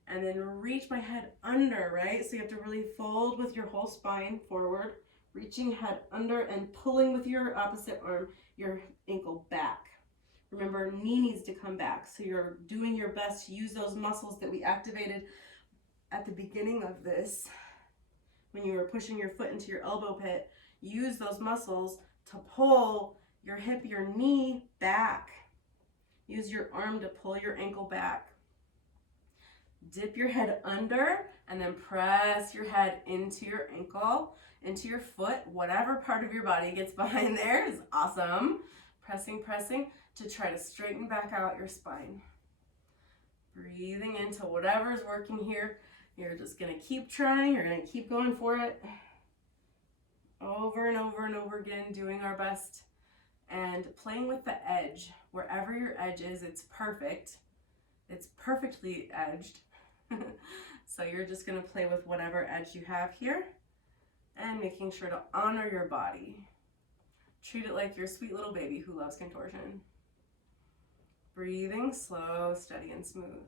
and then reach my head under, right? So you have to really fold with your whole spine forward, reaching head under and pulling with your opposite arm, your ankle back. Remember, knee needs to come back. So you're doing your best to use those muscles that we activated at the beginning of this. When you were pushing your foot into your elbow pit, use those muscles to pull your hip, your knee back. Use your arm to pull your ankle back. Dip your head under and then press your head into your ankle, into your foot. Whatever part of your body gets behind there is awesome. Pressing, pressing to try to straighten back out your spine. Breathing into whatever's working here. You're just going to keep trying. You're going to keep going for it. Over and over and over again, doing our best. And playing with the edge. Wherever your edge is, it's perfect. It's perfectly edged. So you're just going to play with whatever edge you have here. And making sure to honor your body. Treat it like your sweet little baby who loves contortion. Breathing slow, steady, and smooth.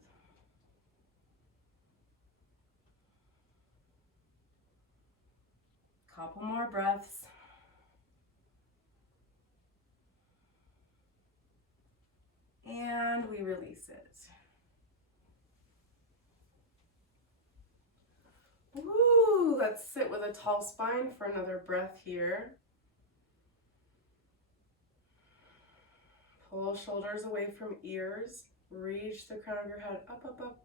Couple more breaths. And we release it. Woo! Let's sit with a tall spine for another breath here. Pull shoulders away from ears. Reach the crown of your head up, up, up.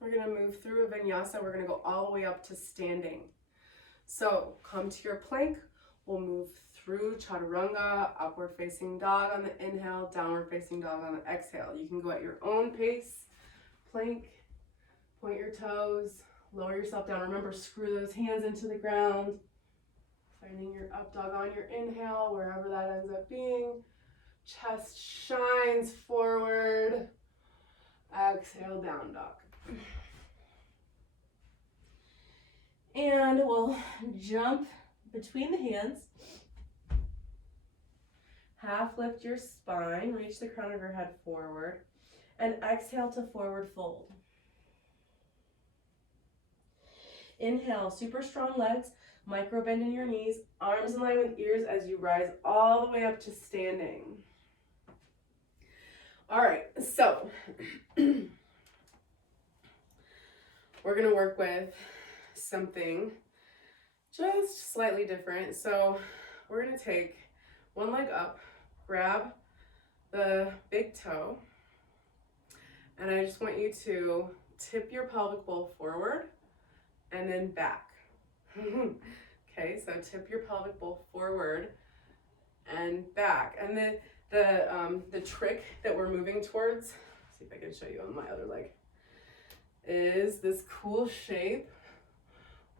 We're going to move through a vinyasa. We're going to go all the way up to standing. So come to your plank. We'll move through chaturanga, upward facing dog on the inhale, downward facing dog on the exhale. You can go at your own pace. Plank, point your toes, lower yourself down. Remember, screw those hands into the ground. Finding your up dog on your inhale, wherever that ends up being. Chest shines forward. Exhale, down dog. And we'll jump between the hands. Half lift your spine, reach the crown of your head forward, and exhale to forward fold. Inhale, super strong legs, micro bend in your knees, arms in line with ears as you rise all the way up to standing. All right, so we're gonna work with something just slightly different. So we're gonna take one leg up, grab the big toe, and I just want you to tip your pelvic bowl forward and then back. Okay, so tip your pelvic bowl forward and back. And the trick that we're moving towards, see if I can show you on my other leg, is this cool shape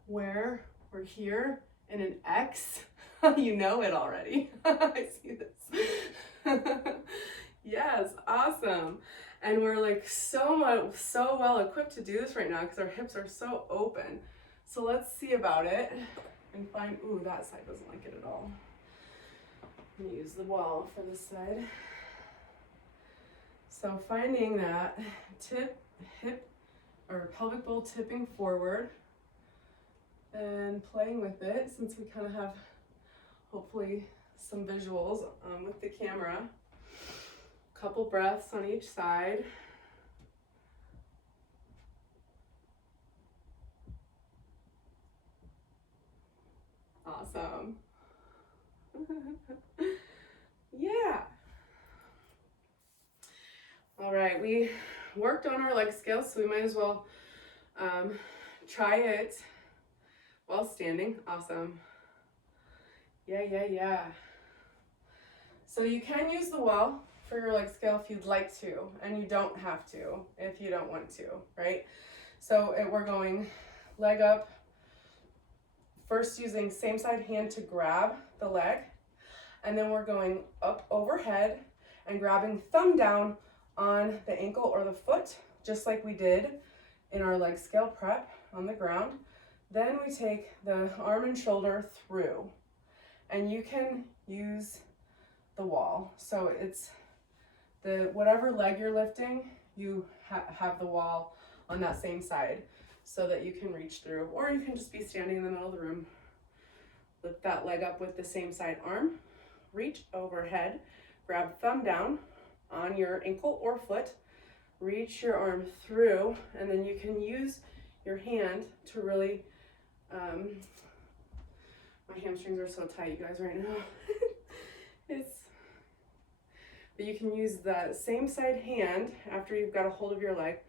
where we're here in an X. You know it already. I see this. Yes, awesome. And we're like so well equipped to do this right now because our hips are so open. So let's see about it and find, ooh, that side doesn't like it at all. I'm gonna use the wall for this side. So finding that hip or pelvic bowl tipping forward and playing with it, since we kind of have hopefully some visuals with the camera. Couple breaths on each side. Awesome. Yeah. All right, we worked on our leg scale, so we might as well try it while standing. Awesome. Yeah. So you can use the wall for your leg scale if you'd like to, and you don't have to if you don't want to, right? So we're going leg up, first using same side hand to grab the leg, and then we're going up overhead and grabbing thumb down on the ankle or the foot, just like we did in our leg scale prep on the ground. Then we take the arm and shoulder through, and you can use the wall. So it's the whatever leg you're lifting, you have the wall on that same side so that you can reach through, or you can just be standing in the middle of the room. Lift that leg up with the same side arm, reach overhead, grab thumb down on your ankle or foot, reach your arm through, and then you can use your hand to really, my hamstrings are so tight, you guys, right now. But you can use the same side hand after you've got a hold of your leg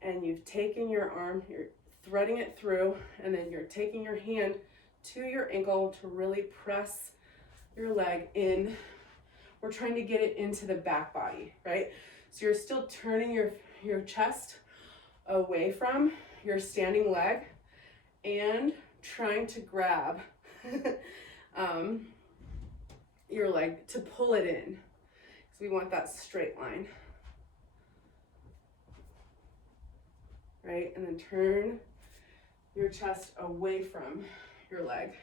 and you've taken your arm, you're threading it through, and then you're taking your hand to your ankle to really press your leg in. We're trying to get it into the back body, right? So you're still turning your chest away from your standing leg and trying to grab your leg to pull it in. So we want that straight line, right? And then turn your chest away from your leg.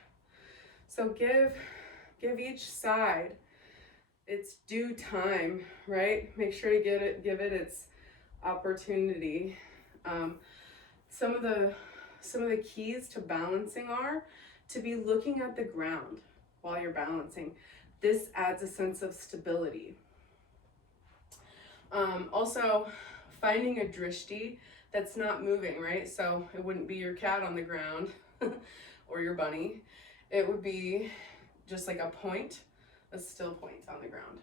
So give each side its due time, right? Make sure to give it its opportunity. Some of the keys to balancing are to be looking at the ground while you're balancing. This adds a sense of stability. Also, finding a drishti that's not moving, right? So it wouldn't be your cat on the ground or your bunny. It would be just like a still point on the ground.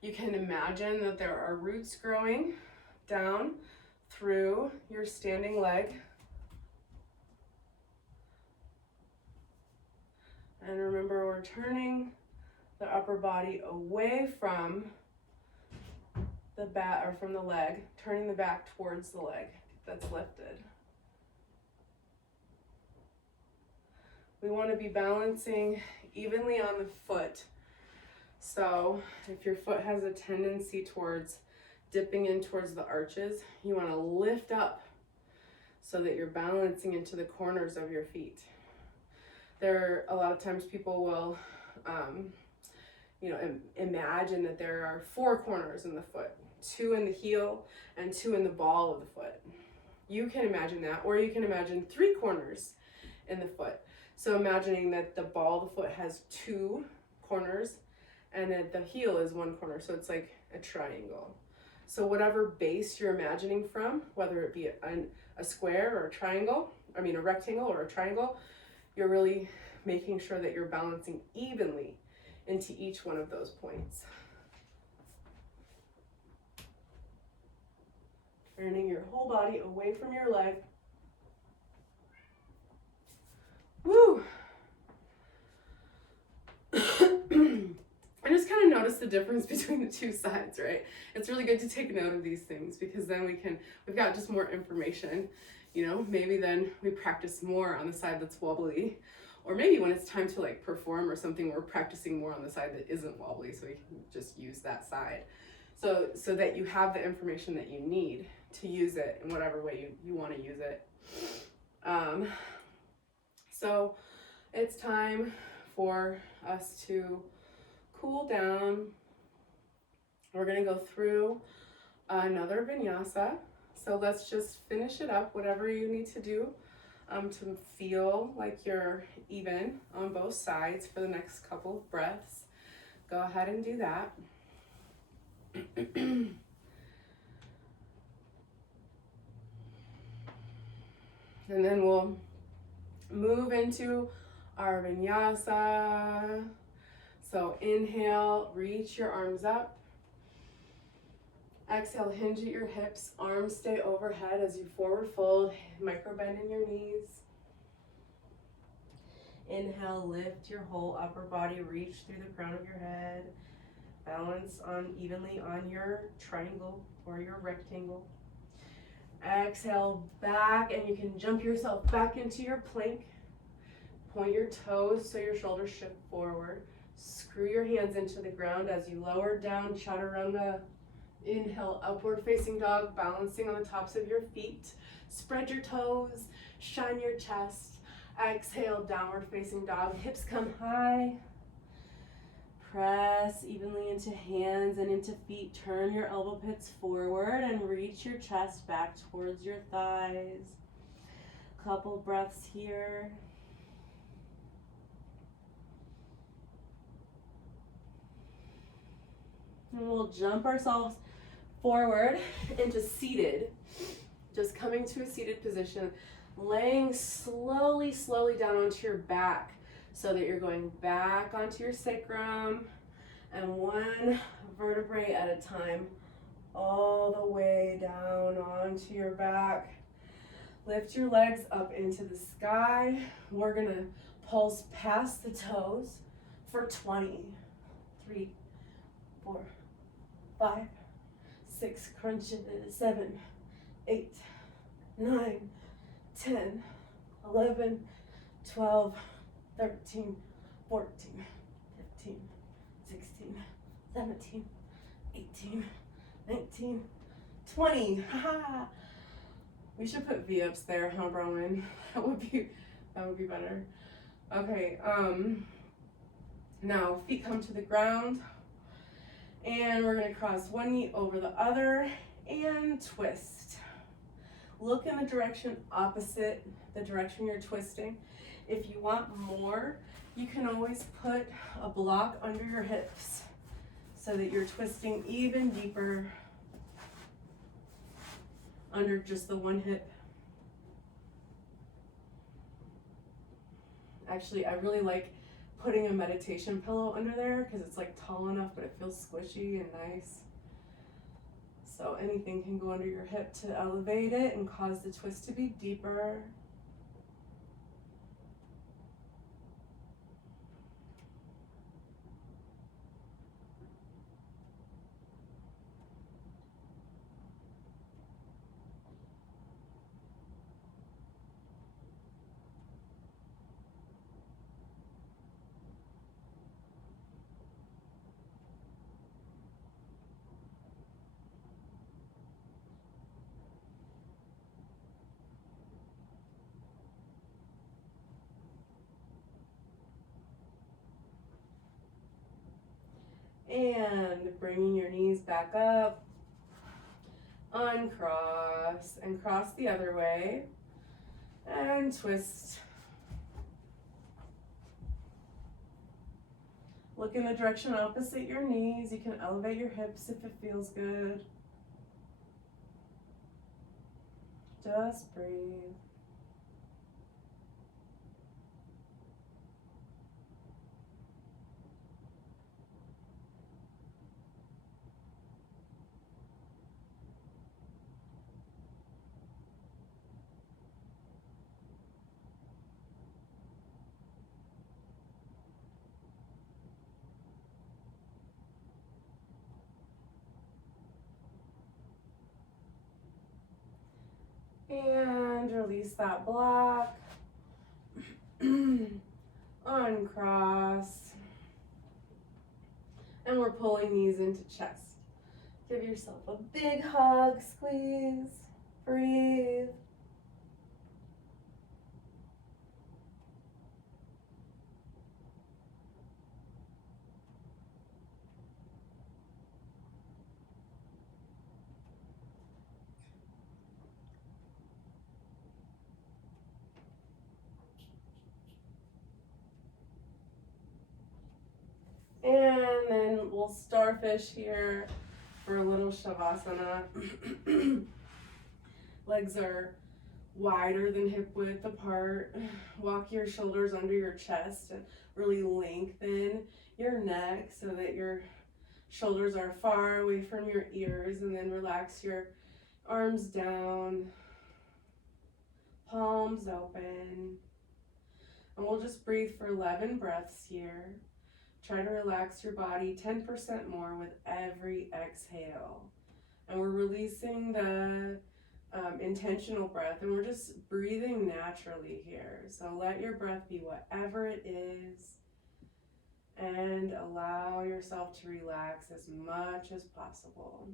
You can imagine that there are roots growing down through your standing leg. And remember, we're turning the upper body away from the back or from the leg, turning the back towards the leg that's lifted. We want to be balancing evenly on the foot. So if your foot has a tendency towards dipping in towards the arches, you want to lift up so that you're balancing into the corners of your feet. There are a lot of times people will imagine that there are 4 corners in the foot, 2 in the heel and 2 in the ball of the foot. You can imagine that, or you can imagine 3 corners in the foot. So imagining that the ball of the foot has 2 corners and that the heel is 1 corner. So it's like a triangle. So whatever base you're imagining from, whether it be a square or a rectangle or a triangle, you're really making sure that you're balancing evenly into each one of those points. Turning your whole body away from your leg. Woo! I just kind of noticed the difference between the 2 sides, right? It's really good to take note of these things because then we've got just more information, maybe then we practice more on the side that's wobbly, or maybe when it's time to like perform or something, we're practicing more on the side that isn't wobbly, so you can just use that side. So that you have the information that you need to use it in whatever way you want to use it. So it's time for us to cool down. We're gonna go through another vinyasa. So let's just finish it up, whatever you need to do to feel like you're even on both sides for the next couple of breaths. Go ahead and do that. And then we'll move into our vinyasa. So inhale, reach your arms up. Exhale, hinge at your hips, arms stay overhead as you forward fold, micro bend in your knees. Inhale, lift your whole upper body, reach through the crown of your head. Balance on evenly on your triangle or your rectangle. Exhale, back, and you can jump yourself back into your plank. Point your toes so your shoulders shift forward. Screw your hands into the ground as you lower down, chaturanga. Inhale, upward facing dog, balancing on the tops of your feet. Spread your toes, shine your chest. Exhale, downward facing dog, hips come high. Press evenly into hands and into feet. Turn your elbow pits forward and reach your chest back towards your thighs. Couple breaths here. And we'll jump ourselves forward into seated. Just coming to a seated position, laying slowly down onto your back so that you're going back onto your sacrum and one vertebrae at a time, all the way down onto your back. Lift your legs up into the sky. We're gonna pulse past the toes for 20. 3, 4, 5, 6, crunch it, 7, 8, 9, 10, 11, 12, 13, 14, 15, 16, 17, 18, 19, 20. Haha. We should put V-ups there, huh, Bronwyn? That would be better. Okay, now feet come to the ground. And we're gonna cross one knee over the other and twist. Look in the direction opposite the direction you're twisting. If you want more, you can always put a block under your hips so that you're twisting even deeper under just the one hip. Actually, I really like putting a meditation pillow under there because it's like tall enough, but it feels squishy and nice. So anything can go under your hip to elevate it and cause the twist to be deeper. And bringing your knees back up, uncross and cross the other way and twist. Look in the direction opposite your knees. You can elevate your hips if it feels good. Just breathe. And release that block. uncross. And we're pulling knees into chest. Give yourself a big hug, squeeze, breathe. And then we'll starfish here for a little shavasana. Legs are wider than hip width apart. Walk your shoulders under your chest and really lengthen your neck so that your shoulders are far away from your ears, and then relax your arms down, palms open. And we'll just breathe for 11 breaths here. Try to relax your body 10% more with every exhale. And we're releasing the intentional breath, and we're just breathing naturally here. So let your breath be whatever it is, and allow yourself to relax as much as possible.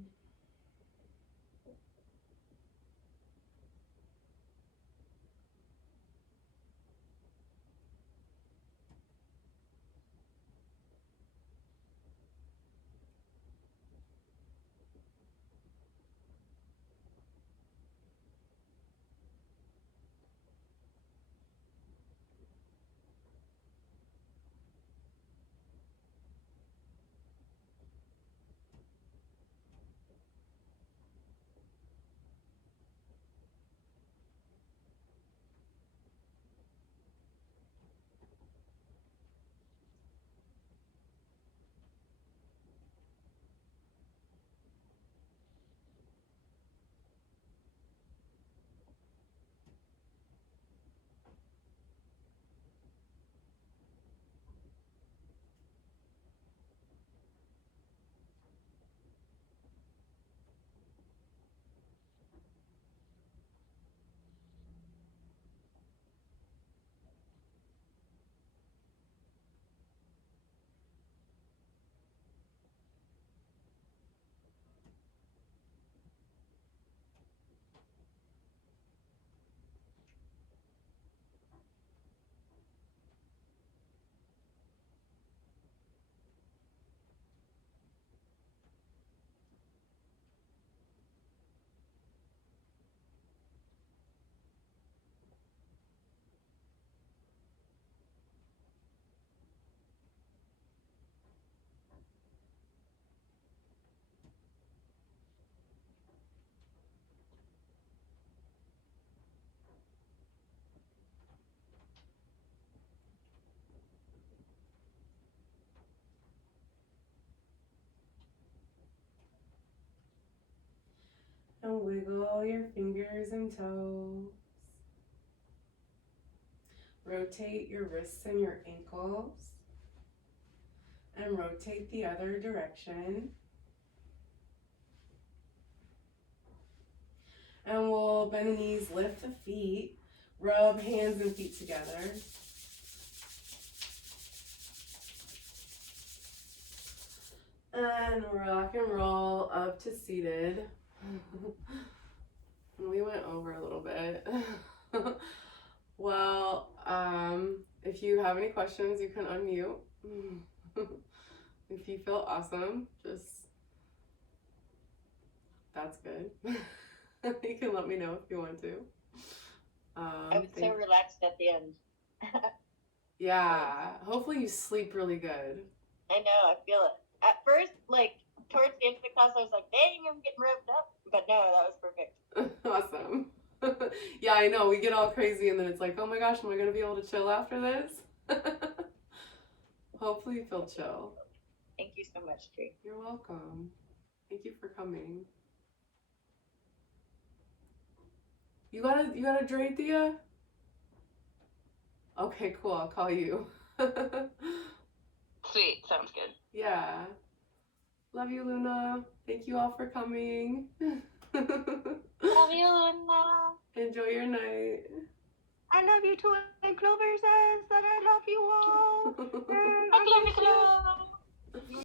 And wiggle your fingers and toes. Rotate your wrists and your ankles. And rotate the other direction. And we'll bend the knees, lift the feet, rub hands and feet together. And rock and roll up to seated. We went over a little bit. Well, if you have any questions, you can unmute. If you feel awesome, that's good. You can let me know if you want to. I was so relaxed at the end. Yeah, hopefully you sleep really good. I know, I feel it. At first, like, towards the end of the class, I was like, dang, I'm getting revved up. But no, that was perfect. Awesome. Yeah, I know, we get all crazy and then it's like, oh my gosh, am I going to be able to chill after this? Hopefully you feel chill. Thank you so much, Tree. You're welcome. Thank you for coming. You got a drink, Thea? Okay, cool. I'll call you. Sweet, sounds good. Yeah. Love you, Luna. Thank you all for coming. Love you, Luna. Enjoy your night. I love you too. And Clover says that I love you all. I love you, Clover.